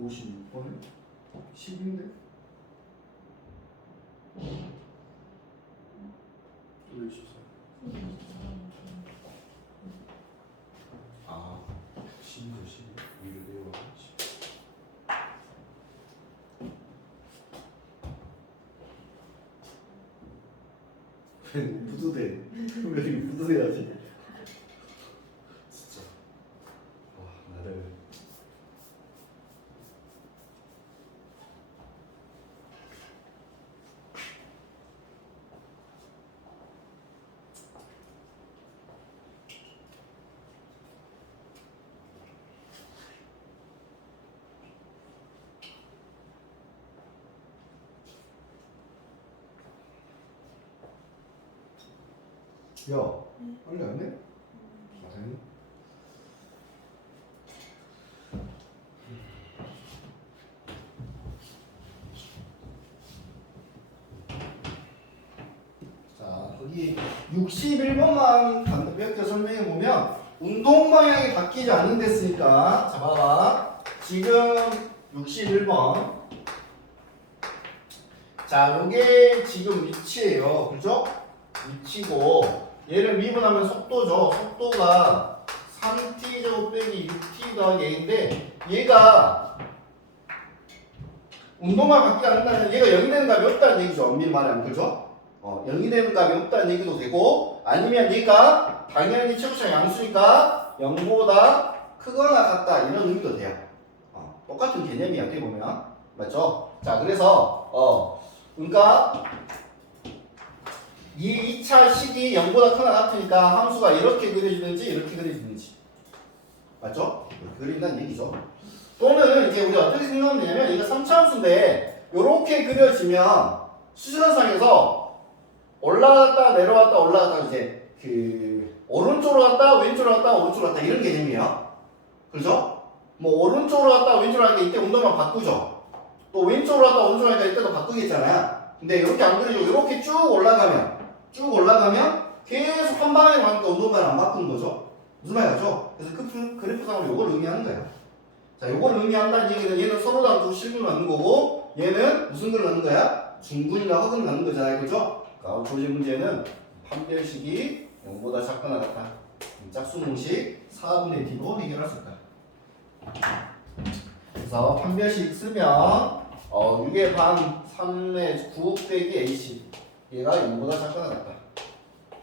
56번에 10인데? 왜 14? 아, 10이죠, 10. 위를 내려가고 10. 왜 부두대? 왜 이렇게 부두대야지? 진짜. 와, 나를. 야, 빨리 안 해? 아, 됐네. 자, 거기 61번만 몇 개 설명해 보면 운동 방향이 바뀌지 않는 데쓰니까 자, 봐봐. 지금 61번. 자, 요게 지금 위치예요. 그죠? 위치고 얘를 미분하면 속도죠. 속도가 3t 제곱 빼기 6t 더하기 a인데 얘가 운동만 바뀌지 않는다면 얘가 0이 되는 값이 없다는 얘기죠. 엄밀히 말하면. 그죠? 0이 되는 값이 없다는 얘기도 되고 아니면 얘가 당연히 최고차 양수니까 0보다 크거나 같다 이런 의미도 돼요. 똑같은 개념이야 어떻게 보면. 맞죠? 자 그래서 그러니까 이 2차 식이 0보다 크거나 같으니까 함수가 이렇게 그려지는지 이렇게 그려지는지. 맞죠? 이렇게 그린다는 얘기죠. 또는 이제 우리가 어떻게 생각하면 되냐면 이거 3차 함수인데 이렇게 그려지면 수준상에서 올라갔다 내려왔다 올라갔다 이제 그 오른쪽으로 갔다 왼쪽으로 갔다 오른쪽으로 갔다 이런 개념이에요. 그죠? 뭐 오른쪽으로 갔다 왼쪽으로 가니까 이때 운동만 바꾸죠. 또 왼쪽으로 갔다 오른쪽으로 가니까 이때도 바꾸겠잖아요. 근데 이렇게 안 그려지고 이렇게 쭉 올라가면 계속 한 방에 가니까 운동만 안 바꾸는 거죠. 무슨 말이죠? 그래서 그 그래프상으로 이걸 의미하는 거예요. 자, 이걸 의미한다는 얘기는 얘는 서로 다른 두 실근을 넣는 거고 얘는 무슨 근을 넣는 거야? 중근이나 허근을 넣는 거잖아요. 그죠? 그러니까 조직 문제는 판별식이 0보다 작거나 같다. 짝수공식 4분의 D로 해결할 수 있다. 그래서 판별식 쓰면 6의 반 3의 9 빼기 AC 얘가 0보다 작거나 같다.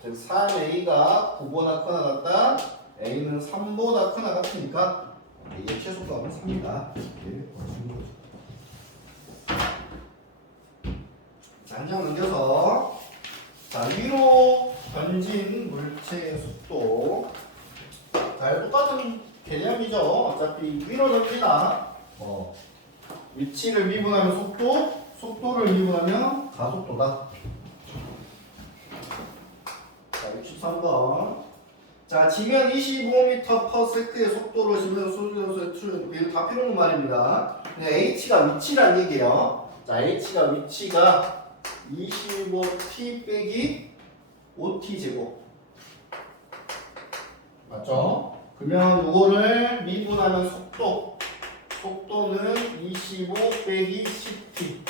즉 3A가 9보다 크거나 같다. A는 3보다 크거나 같으니까 이게 최소값은 3이다. 이렇게 맞추는 거죠. 자, 한 장 넘겨서 자, 위로 던진 물체의 속도. 자, 똑같은 개념이죠. 어차피 위로 던지나 위치를 미분하면 속도, 속도를 미분하면 가속도다. 자, 63번. 자, 지면 25m/s의 속도로 지면 소수의 출력 이거 다 필요 없는 말입니다. 근데 h가 위치란 얘기예요. 자, h가 위치가 25t 빼기 5t 제곱. 맞죠? 그러면 이거를 미분하면 속도는 25 빼기 10t.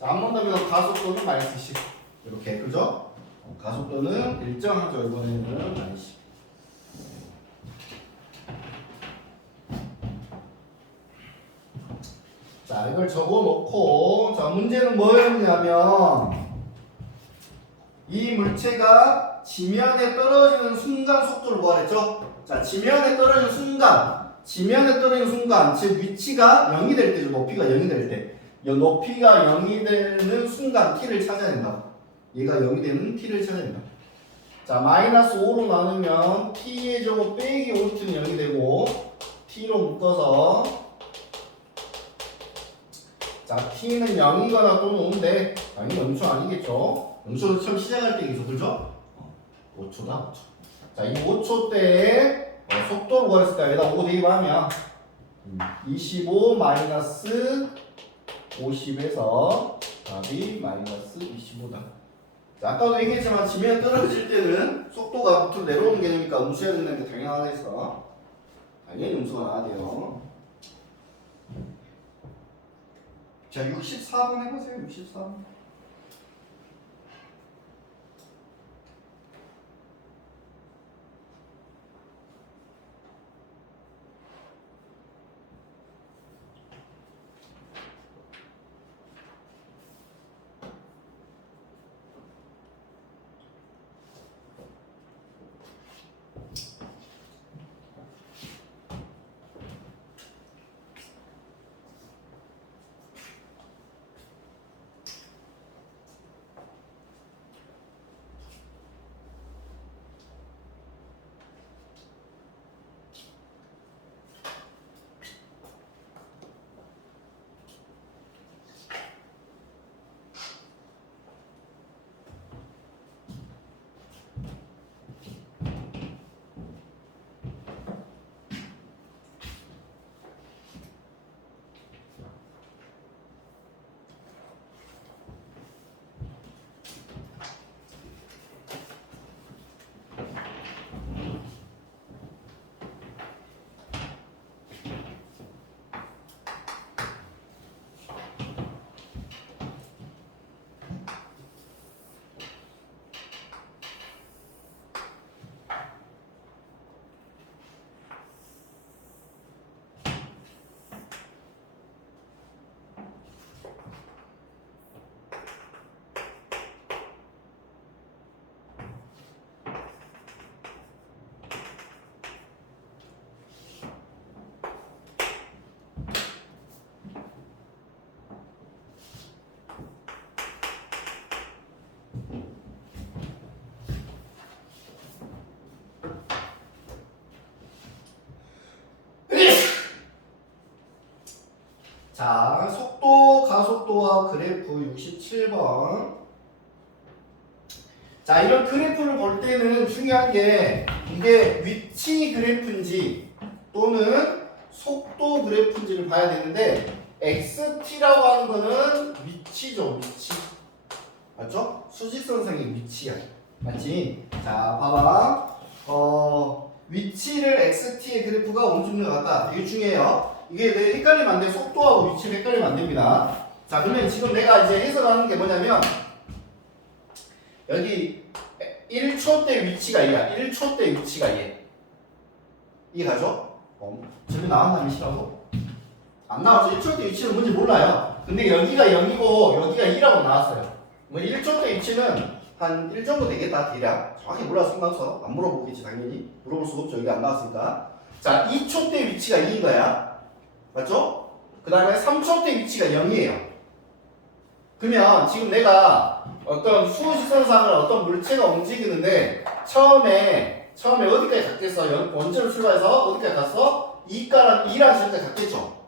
자, 한 번 더 보면 가속도는 마이너스 10. 이렇게 그죠? 가속도는 일정하죠. 이번에는 마이너스 10. 자, 이걸 적어놓고 자, 문제는 뭐였냐면 이 물체가 지면에 떨어지는 순간 속도를 구하랬죠? 자, 지면에 떨어지는 순간 즉 위치가 0이 될 때죠. 높이가 0이 될 때. 이 높이가 0이 되는 순간 t를 찾아야 된다. 얘가 0이 되는 t를 찾아야 된다. 자, 마이너스 5로 나누면 t의 제곱 빼기 5t는 0이 되고 t로 묶어서 자, t는 0이거나 또는 5인데 당연히 0초 아니겠죠? 0초는 처음 시작할 때겠죠, 그죠? 5초다, 5초. 자, 이 5초 때에 속도를 구했을 때 여기다 5 대입하면 25 마이너스 50에서 답이 마이너스 25다. 자, 아까도 얘기했지만 지면에 떨어질 때는 속도가 밑으로 내려오는 개념이니까 음수해야 된다는 게 당연하다 했어. 당연히 음수가 나와야 돼요. 자, 64번 해보세요. 64번. 자, 속도, 가속도와 그래프 67번. 자, 이런 그래프를 볼 때는 중요한 게 이게 위치 그래프인지 또는 속도 그래프인지를 봐야 되는데 XT라고 하는 거는 위치죠, 위치. 맞죠? 수직선상의 위치야. 맞지? 자, 봐봐. 위치를 XT의 그래프가 어느 정도 같다. 이게 중요해요. 이게 내 헷갈리면 안 돼. 속도하고 위치를 헷갈리면 안 됩니다. 자, 그러면 지금 내가 이제 해석하는 게 뭐냐면 여기 1초 때 위치가 얘야. 1초 때 위치가 얘. 이해가죠? 저기 나왔나 미시라고? 안 나왔죠. 1초 때 위치는 뭔지 몰라요. 근데 여기가 0이고 여기가 2라고 나왔어요. 뭐 1초 때 위치는 한 1 정도 되겠다. 대략. 정확히 몰라서 상관없어. 안 물어보겠지 당연히. 물어볼 수가 없죠. 여기 안 나왔으니까. 자, 2초 때 위치가 2인 거야. 맞죠? 그 다음에 3초 때 위치가 0이에요. 그러면 지금 내가 어떤 수직선상을 어떤 물체가 움직이는데 처음에 어디까지 갔겠어? 원점을 출발해서 어디까지 갔어? 2라는 지점까지 갔겠죠?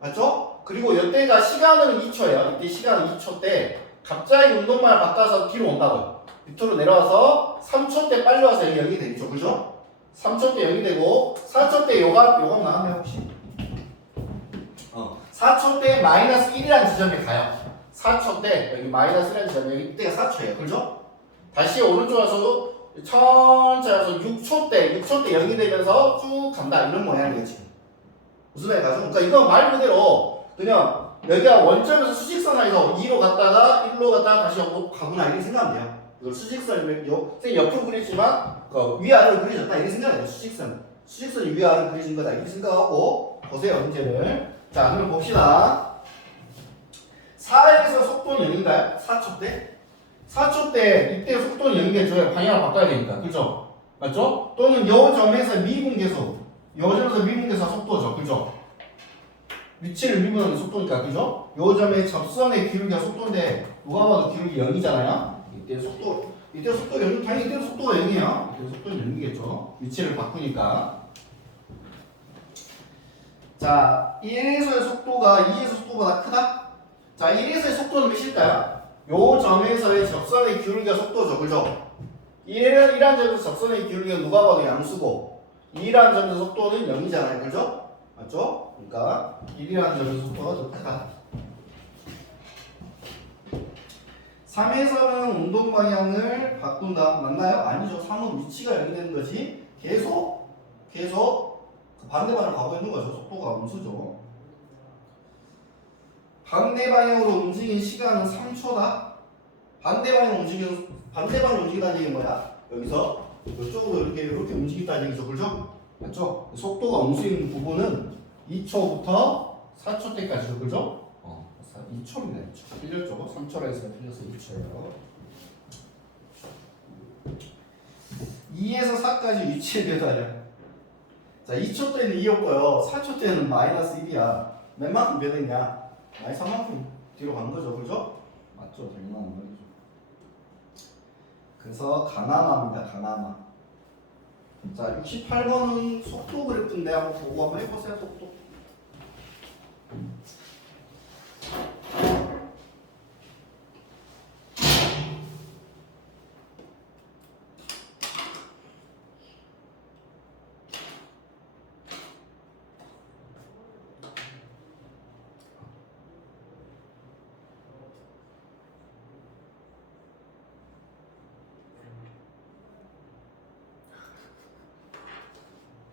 맞죠? 그리고 이때가 시간은 2초예요. 이때 시간은 2초 때 갑자기 운동만을 바꿔서 뒤로 온다고요. 밑으로 내려와서 3초 때 빨리 와서 여기 0이 되겠죠? 그죠? 3초 때 0이 되고 4초 때 요감 나왔나요 혹시? 4초 때 마이너스 1이라는 지점에 가요. 4초 때 여기 마이너스 1이라는 지점에 여기 이때가 4초예요. 그죠? 다시 오른쪽 와서 천천히 와서 6초 때 0이 되면서 쭉 간다. 이런 모양이에요 지금. 무슨 말이 가죠? 그러니까 이건 말 그대로 그냥 여기가 원점에서 수직선에서 2로 갔다가 1로 갔다가 다시 가구나 이렇게 생각하면 돼요. 이걸 수직선을 옆으로 그리지만 위아래로 그려졌다 이렇게 생각해요. 수직선이 위아래로 그려진 거다 이렇게 생각하고 보세요 문제를. 자, 그럼 봅시다. 4에서 속도는 0인가요? 4초 때? 4초 때 이때 속도는 0이겠죠. 방향을 바꿔야 되니까. 그죠? 맞죠? 또는 요 점에서 미분계속. 요 점에서 미분계속 속도죠. 그죠? 위치를 미분하는 속도니까. 그죠? 요 점의 접선의 기울기가 속도인데 누가 봐도 기울기 0이잖아요. 이때 속도 0, 당연히 이때 속도가 0이야. 이때 속도는 0이겠죠. 위치를 바꾸니까. 자, 1에서의 속도가 2에서 속도보다 크다? 자, 1에서의 속도는 몇일까요? 요 점에서의 접선의 기울기가 속도죠. 그죠? 1이라는 점에서 접선의 기울기가 누가 봐도 양수고 2라는 점에서 속도는 0이잖아요. 그죠? 맞죠? 그러니까 1이라는 점에서 속도가 더 크다. 3에서는 운동 방향을 바꾼다. 맞나요? 아니죠. 3은 위치가 0이 되는 거지. 계속 반대방을 가고 있는 거죠. 속도가 음수죠. 반대 방향으로 움직인 시간은 3초다. 반대 방향으로 움직인다는 얘기는 뭐야? 여기서 이쪽으로 이렇게 움직인다는 얘기죠, 그죠? 맞죠? 속도가 움직이는 부분은 2초부터 4초 때까지죠, 그죠? 2초입니다. 2초. 틀렸죠? 3초라 했으면 틀렸어. 2초예요. 2에서 4까지 위치에 배달해. 자, 2초 때는 2였고요. 4초 때는 마이너스 1이야. 몇 만큼 변했냐? 마이너스 3만큼 뒤로 간 거죠, 그죠? 맞죠? 100만 원 말이죠. 그래서 가나마입니다, 가나마. 자, 68번은 속도 그래프인데 한번 보고 한번 해보세요, 속도.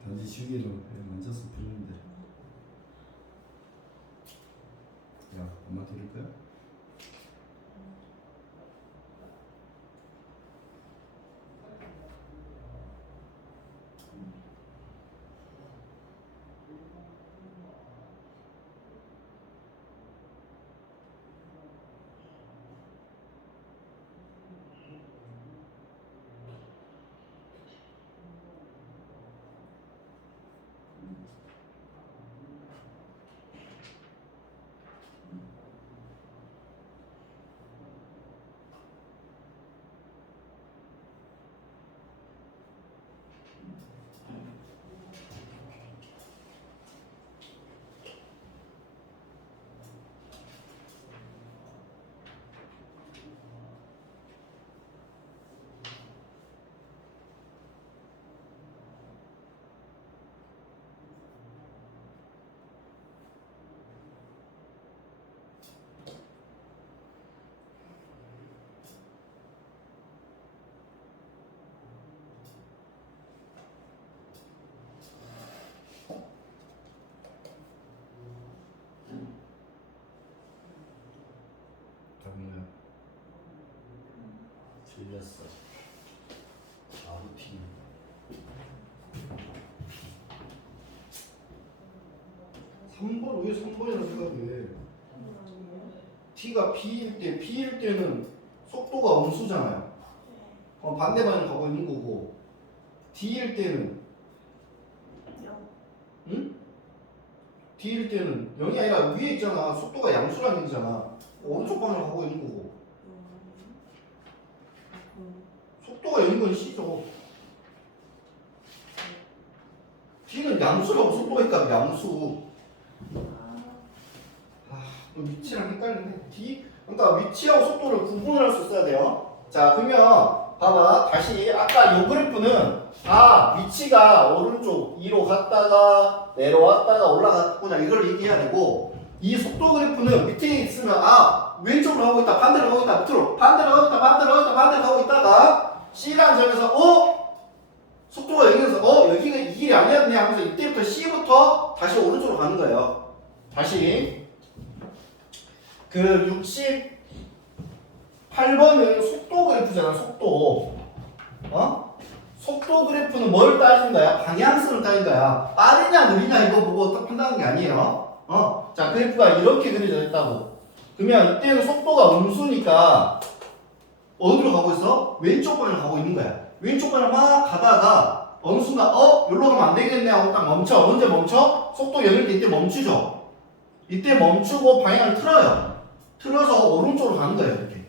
단지 시계로 만졌어 풀리는데. 야, 엄마 드릴 거야? 정말 질렸어. 아부팅. 왜 3번이라고 생각해? T가 P일 때는 속도가 음수잖아요. 반대 방향 가고 있는 거고, D일 때는, 응? D일 때는 0이 아니라 위에 있잖아. 속도가 양수라는 얘기잖아. 오른쪽 방향 가고 있는 거고. 속도가 0인 건 C죠. D는 양수라고 속도가 있다. 양수. 너 위치랑 헷갈리네. D? 그러니까 위치하고 속도를 구분을 할 수 있어야 돼요. 자, 그러면 봐봐. 다시 아까 이 그래프는 위치가 오른쪽 2로 갔다가 내려왔다가 올라갔구나 이걸 얘기해야 되고, 이 속도 그래프는 밑에 있으면 왼쪽으로 가고 있다, 반대로 가고 있다, 밑으로 반대로 가고 있다, 반대로 가고 있다, 반대로 가고 있다가 C라는 점에서 속도가 여기서 여기가 이 길이 아니었네 하면서 이때부터 C부터 다시 오른쪽으로 가는 거예요. 다시 그 68번은 속도 그래프잖아. 속도 그래프는 뭘 따진 거야? 방향성을 따진 거야. 빠르냐 느리냐 이거 보고 딱 판단하는 게 아니에요. 자, 그래프가 이렇게 그려져 있다고. 그러면 이때는 속도가 음수니까 어디로 가고 있어? 왼쪽 방향 가고 있는 거야. 왼쪽 방향 막 가다가 어느 순간 여기로 가면 안 되겠네 하고 딱 멈춰. 언제 멈춰? 속도 0일 때 이때 멈추죠. 이때 멈추고 방향을 틀어요. 틀어서 오른쪽으로 가는 거예요. 이렇게.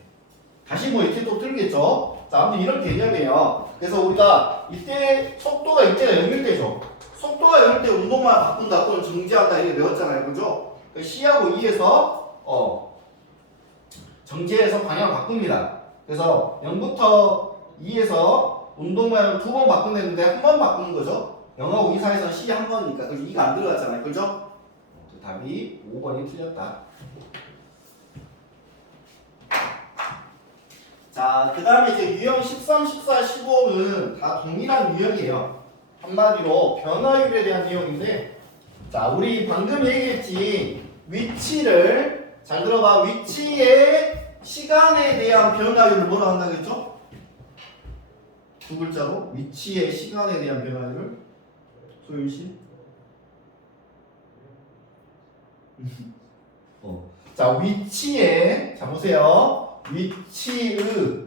다시 이렇게 또 틀겠죠. 자, 아무튼 이런 개념이에요. 그래서 우리가 이때 속도가 이때가 0일 때죠. 속도가 0일 때 운동만 바꾼다 또는 정지한다 이렇게 배웠잖아요. 그죠? C하고 E에서 정지해서 방향을 바꿉니다. 그래서 0부터 2에서 운동만을 2번 바꾼다는데 한 번 바꾸는 거죠. 0하고 2 사이에서 C 한 번이니까. 그래서 2가 안 들어갔잖아요. 그죠? 답이 5번이 틀렸다. 자, 그 다음에 이제 유형 13, 14, 15는 다 동일한 유형이에요. 한마디로 변화율에 대한 내용인데, 자, 우리 방금 얘기했지. 위치를 잘 들어봐. 위치의 시간에 대한 변화율을 뭐라 한다고 했죠? 두 글자로 위치의 시간에 대한 변화율을 소윤씨. 자, 위치의, 자 보세요. 위치의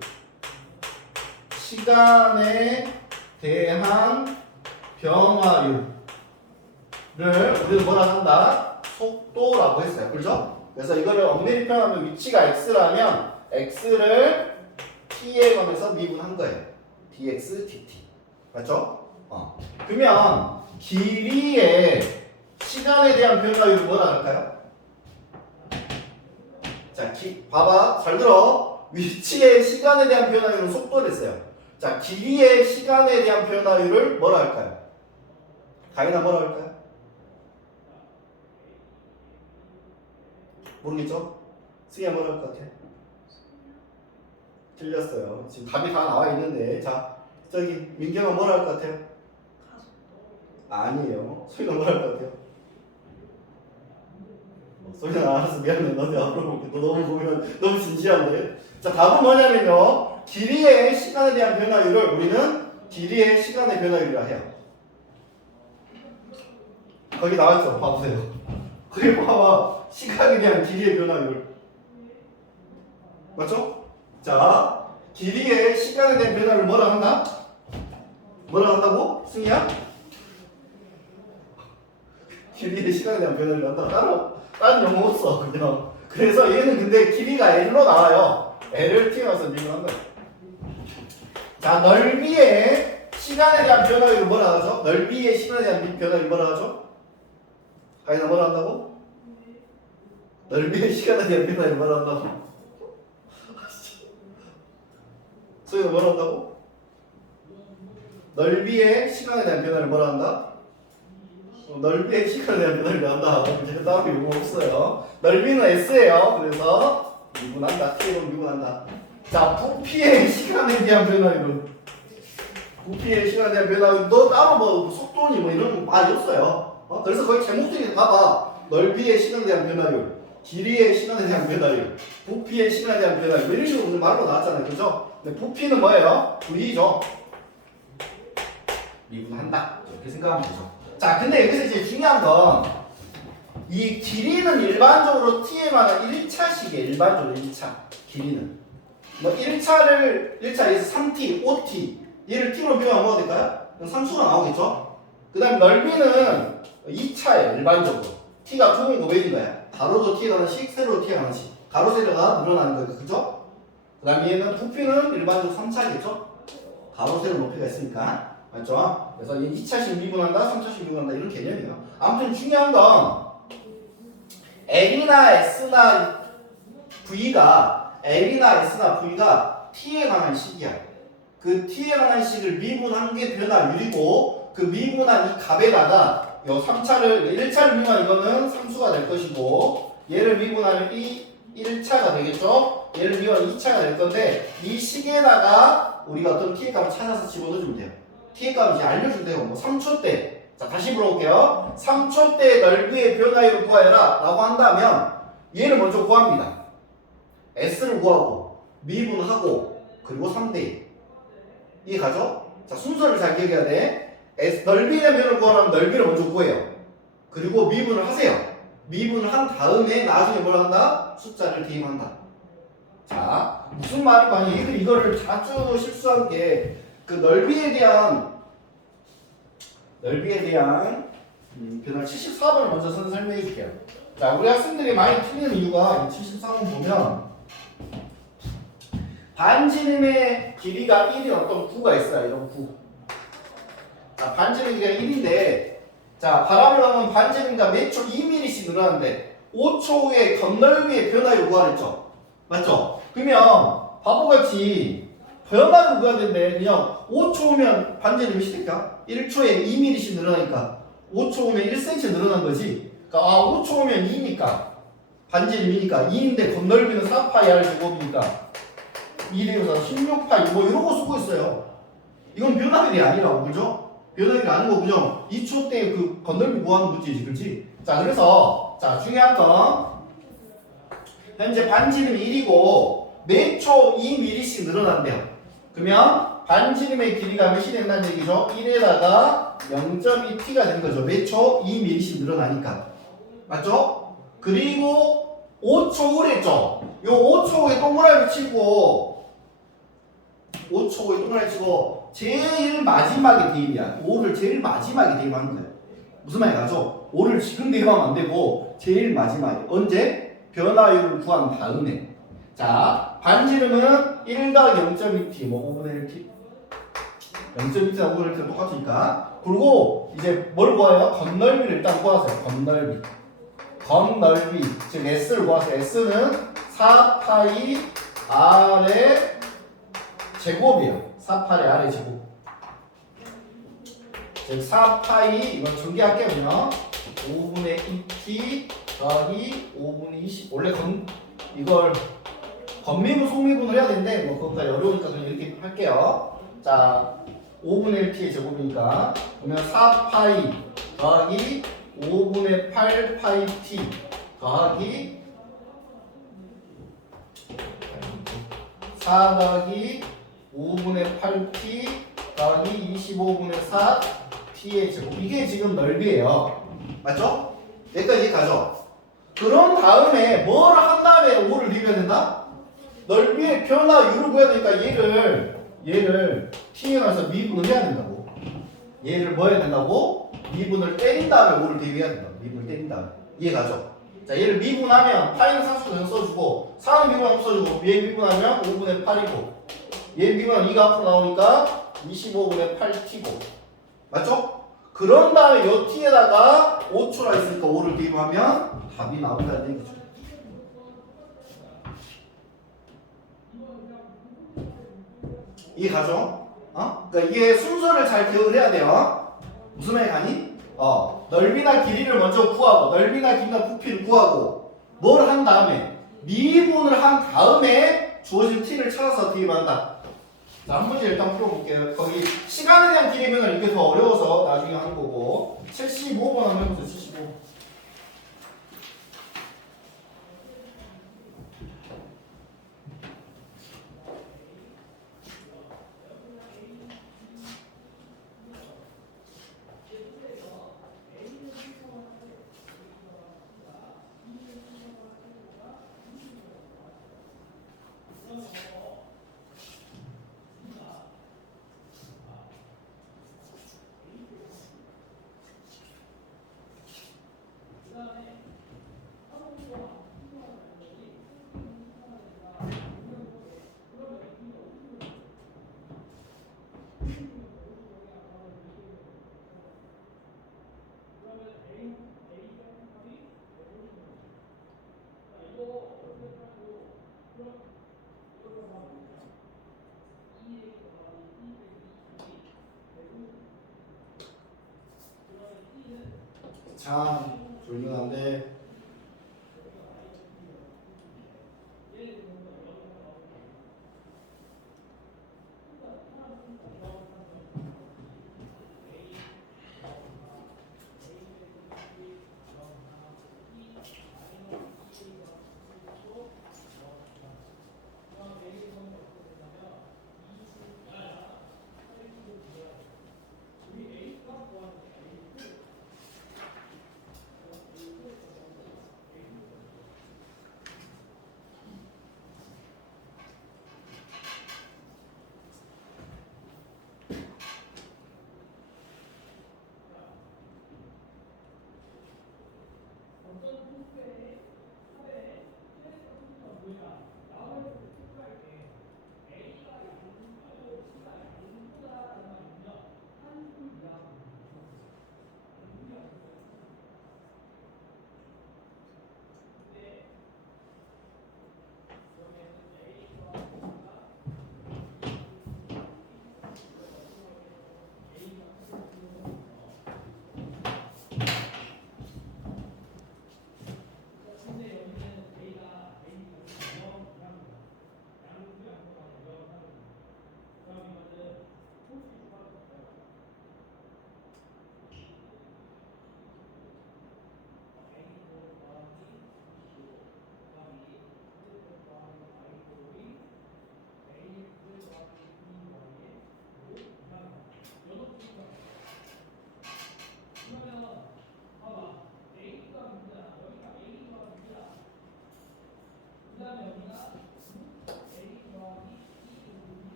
시간에 대한 변화율을 우리는 뭐라 한다? 속도라고 했어요. 그렇죠? 그래서 이거를 엄밀히 표현하면 위치가 x라면 x를 t에 관해서 미분한 거예요. dx, dt. 맞죠? 그러면 길이의 시간에 대한 변화율을 뭐라 할까요? 자, 봐봐. 잘 들어. 위치의 시간에 대한 변화율은 속도를 했어요. 자, 길이의 시간에 대한 변화율을 뭐라 할까요? 가인아 뭐라 할까요? 모르겠죠? 승희야 뭐라 할 것 같아? 틀렸어요. 지금 답이 다 나와 있는데. 자, 저기 민경아 뭐라 할 것 같아요? 아니에요. 소희가 뭐라 할 것 같아요? 소희야 알았어. 미안해. 너네 앞으로 볼게. 너 너무 보면 너무 진지한데. 자, 답은 뭐냐면요. 길이의 시간에 대한 변화율을 우리는 길이의 시간의 변화율이라 해요. 거기 나왔죠? 봐보세요. 거기 봐봐. 시간에 대한 길이의 변화율. 맞죠? 자, 길이의 시간에 대한 변화를 뭐라 한다? 뭐라 한다고? 승희야? 길이의 시간에 대한 변화를 한다. 다른 영어 못 써, 그냥. 그래서 얘는 근데 길이가 L로 나와요. L을 튀어나와서 미분한 거예요. 자, 넓이의 시간에 대한 변화율을 뭐라 하죠? 넓이의 시간에 대한 변화율을 뭐라 하죠? 가인아 뭐라 한다고? 넓이의 시간에 대한 변화율을 뭐라 한다고? 소희가 뭐라 한다고? 넓이의 시간에 대한 변화를 뭐라 한다? 넓이의 시간에 대한 변화를 한다. 이제 따로 용어 없어요. 넓이는 S예요. 그래서 미분한다. T로 미분한다. 자, 부피의 시간에 대한 변화율은 부피의 시간에 대한 변화율 너 따로 뭐 속도니 뭐 이런 거 말이 없어요. 그래서 거기 제목들이 봐봐. 넓이의 시간에 대한 변화율, 길이의 시간에 대한 변화율, 부피의 시간에 대한 변화율 뭐 이런 식으로 오늘 말로 나왔잖아요. 그죠? 근데 부피는 뭐예요? V죠. 미분한다. 이렇게 생각하면 되죠. 자, 근데 여기서 이제 중요한 건 이 길이는 일반적으로 t에 관한 1차식이에요. 일반적으로 1차 길이는 뭐 1차에서 3t, 5t 얘를 t로 비교하면 뭐가 될까요? 상수가 나오겠죠? 그 다음에 넓이는 2차예요. 일반적으로 t가 2인 거 왜인 거야? 가로로 t에 가는 식, 세로로 t에 가는 식 가로 세로가 늘어나는 거예요. 그죠? 그 다음에 얘는 부피는 일반적으로 3차겠죠? 가로 세로 높이가 있으니까 맞죠? 그래서 2차식 미분한다, 3차식 미분한다 이런 개념이에요. 아무튼 중요한 건 L이나 S나 V가 T에 관한 식이야. 그 T에 관한 식을 미분한 게 변화율이고 그 미분한 이 값에다가 요 1차를 미분한 이거는 상수가 될 것이고 얘를 미분하면 이 1차가 되겠죠? 얘를 미분하면 2차가 될 건데 이 식에다가 우리가 어떤 T의 값을 찾아서 집어넣어주면 돼요. T의 값을 이제 알려주면 돼요. 뭐 3초 때. 자, 다시 물어볼게요. 3초 때 넓이의 변화율을 구하여라 라고 한다면 얘를 먼저 구합니다. S를 구하고 미분하고 그리고 3대1 이해가죠? 자, 순서를 잘 기억해야 돼. 넓이의 변화를 구하려면 넓이를 먼저 구해요. 그리고 미분을 하세요. 미분을 한 다음에 나중에 뭘 한다? 숫자를 대입한다. 자, 무슨 말이 많이 이거를 자주 실수한 게 그 넓이에 대한 변화 74번을 먼저 설명해 줄게요. 자, 우리 학생들이 많이 틀리는 이유가 74번 보면 반지름의 길이가 1인 어떤 구가 있어요. 이런 구. 자, 반지름의 길이가 1인데 자, 바람을 넣으면 반지름이가 몇 초 2mm씩 늘어나는데 5초 후에 겉넓이의 변화율을 구하랬죠. 맞죠? 그러면 바보같이 변화를 구해야 되는데 그냥 5초 후면 반지름이 몇이 될까? 1초에 2mm씩 늘어나니까 5초 후면 1cm 늘어난 거지. 그러니까 5초 후면 2니까 반지름이니까 2인데 겉넓이는 4파이 r 제곱이니까 2대에서 16파이 뭐 이런 거 쓰고 있어요. 이건 변화율이 아니라고, 그죠? 변화율이 아니고 그죠? 2초 때 그 겉넓이 구하는 문제지, 그렇지? 자, 그래서 자 중요한 건 현재 반지름이 1이고 매초 2mm씩 늘어난대요. 그러면 반지름의 길이가 몇이 된다는 얘기죠? 1에다가 0.2t가 된 거죠. 매초 2mm씩 늘어나니까. 맞죠? 그리고 5초 후랬죠? 요 5초 후에 동그라미 치고 5초 후에 동그라미 치고 제일 마지막에 대입이야. 5를 제일 마지막에 대입하는 거예요. 무슨 말이 가죠? 5를 지금 대입하면 안 되고 제일 마지막에. 언제? 변화율을 구한 다음에. 자, 반지름은 1 더하기 0.2t 뭐 5분의 1t 0.2t나 5분의 1t는 똑같으니까. 그리고 이제 뭘 구해요? 건널비를 일단 구하세요. 건널비. 즉 S를 구하세요. S는 4파이 R의 제곱이에요. 4파이 R의 제곱. 즉 4파이 이건 전개할게요. 그냥 5분의 2t 더하기 5분의 20. 원래 이걸 건미분 속미분을 해야 되는데 뭐 그것까지 어려우니까 그냥 이렇게 할게요. 자, 5분의 1t의 제곱이니까 그러면 4파이 더하기 5분의 8파이 t 더하기 4 더하기 5분의 8t 더하기 25분의 4 t의 제곱. 이게 지금 넓이에요. 맞죠? 여기까지 가죠. 그런 다음에 뭐를 한 다음에 5를 비벼야 된다? 넓이의 변화율을 구해야 되니까 얘를 t에 가서 미분을 해야 된다고. 얘를 뭐 해야 된다고? 미분을 때린 다음에 5를 대입해야 된다고. 미분을 때린 다음에. 이해가죠? 자, 얘를 미분하면 파이는 상수도 그냥 써주고 4는 미분하면 없어지고 얘 미분하면 5분의 8이고 얘 미분하면 2가 앞으로 나오니까 25분의 8t고. 맞죠? 그런 다음에 요 t에다가 5초라 있으니까 5를 대입하면 답이 나온다는 얘기죠. 이해가죠? 그러니까 이게 순서를 잘 기억을 해야 돼요. 무슨 말이 가니? 넓이나 길이를 먼저 구하고 넓이나 길이나 부피를 구하고 뭘 한 다음에 미분을 한 다음에 주어진 t를 찾아서 대입한다. 자, 한 문제 일단 풀어볼게요. 거기 시간에 대한 길이면 이게 더 어려워서 나중에 하는 거고 75번 한번 해보세요. 75. 참 훌륭한데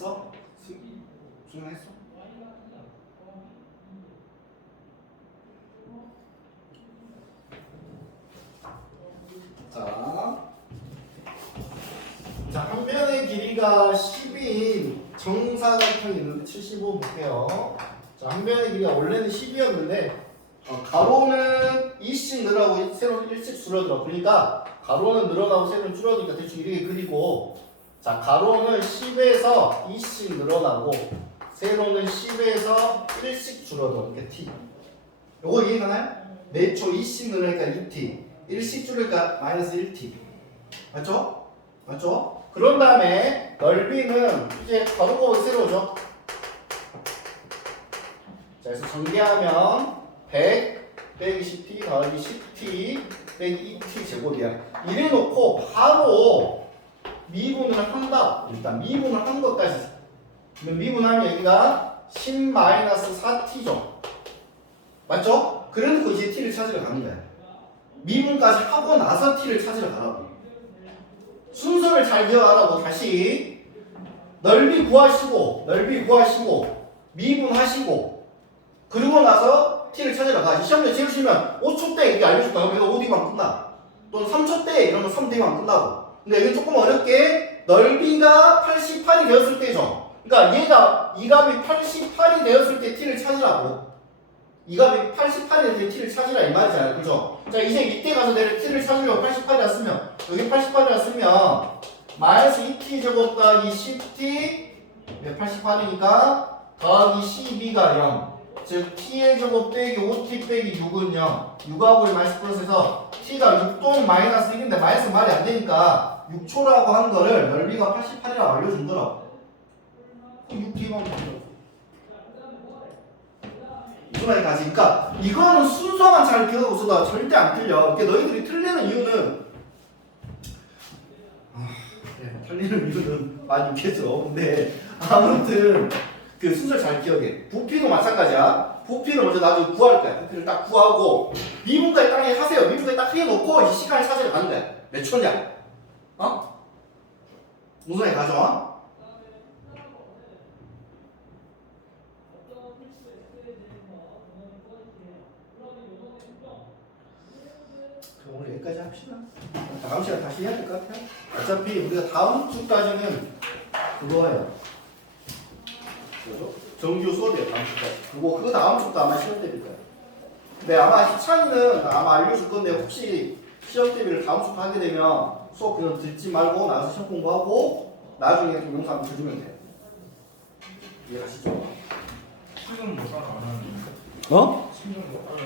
했어? 수능했어? 자, 한 변의 길이가 10인 정사각형이 있는데 75 볼게요. 자, 한 변의 길이가 원래는 10이었는데 가로는 2씩 늘어나고 세로는 1씩 줄어들어. 그러니까 가로는 늘어나고 세로는 줄어드니까 대충 이렇게 그리고, 자, 가로는 10에서 2씩 늘어나고 세로는 10에서 1씩 줄어들어. 이렇게 t. 요거 이해가나요? 매초 2씩 늘으니까 2t, 1씩 줄으니까 마이너스 1t. 맞죠? 맞죠? 그런 다음에 넓이는 이제 가로고 세로죠. 자, 그래서 전개하면 100 빼기 10t 더하기 10t 빼기 2t 제곱이야. 이래 놓고 바로 미분을 한다. 일단 미분을 한 것까지. 미분하면 여기가 10-4t죠. 맞죠? 그래놓고 이제 t를 찾으러 가는 거야. 미분까지 하고 나서 t를 찾으러 가라고. 순서를 잘 기억하라고. 다시 넓이 구하시고 미분하시고 그리고 나서 t를 찾으러 가. 시험에 지우시면 5초 때 이게 알려줄 거야. 그럼 5D만 끝나. 또는 3초 때 이러면 3D만 끝나고. 근데 이게 조금 어렵게 넓이가 88이 되었을 때죠. 그러니까 얘가 이 값이 88이 되었을 때 t를 찾으라고. 이 값이 88이 되었을 때 t를 찾으라 이 말이잖아요. 그죠? 자, 이제 이때 가서 내가 t를 찾으려고 88이라 쓰면 여기 88이라 쓰면 마이너스 2t 제곱 더하기 10t 88이니까 더하기 12가 0. 즉 t의 제곱 빼기 5t 빼기 6은 0. 6하고 마이너스 플러스해서 t가 6 또는 마이너스 1인데 마이너스 말이 안 되니까 6초라고 하는 거를 넓이가 88이라고 알려준 거라고. 6t만 보죠. 이거까지. 그러니까 이거는 순서만 잘 기억하고 있어도 절대 안 틀려. 그러니까 너희들이 틀리는 이유는 틀리는 이유는 많이 있겠죠. 근데 아무튼 그 순서를 잘 기억해. 부피도 마찬가지야. 부피를 먼저 나중에 구할 거야. 부피를 딱 구하고 미분까지 딱 하세요. 미분까지 딱 해놓고 이 시간을 찾으러 가는 거야. 몇 초냐? 무슨 가져? 오늘 여기까지 합시다. 다음 시간 다시 해야 될 것 같아요. 어차피 우리가 다음 주까지는 그거예요. 그죠? 정규 수업이에요. 다음 주까지. 그리고 그 다음 주도 아마 시험 대비일 거예요. 근데 아마 희찬이는 아마 알려줄 건데 혹시 시험 대비를 다음 주부터 하게 되면 수업 그냥 듣지 말고 나가서 시험 공부하고 나중에 동영상 한번 들으면 돼요. 이해가시죠? 수능 못 따라 안 하는데. 어? 수능 못 따라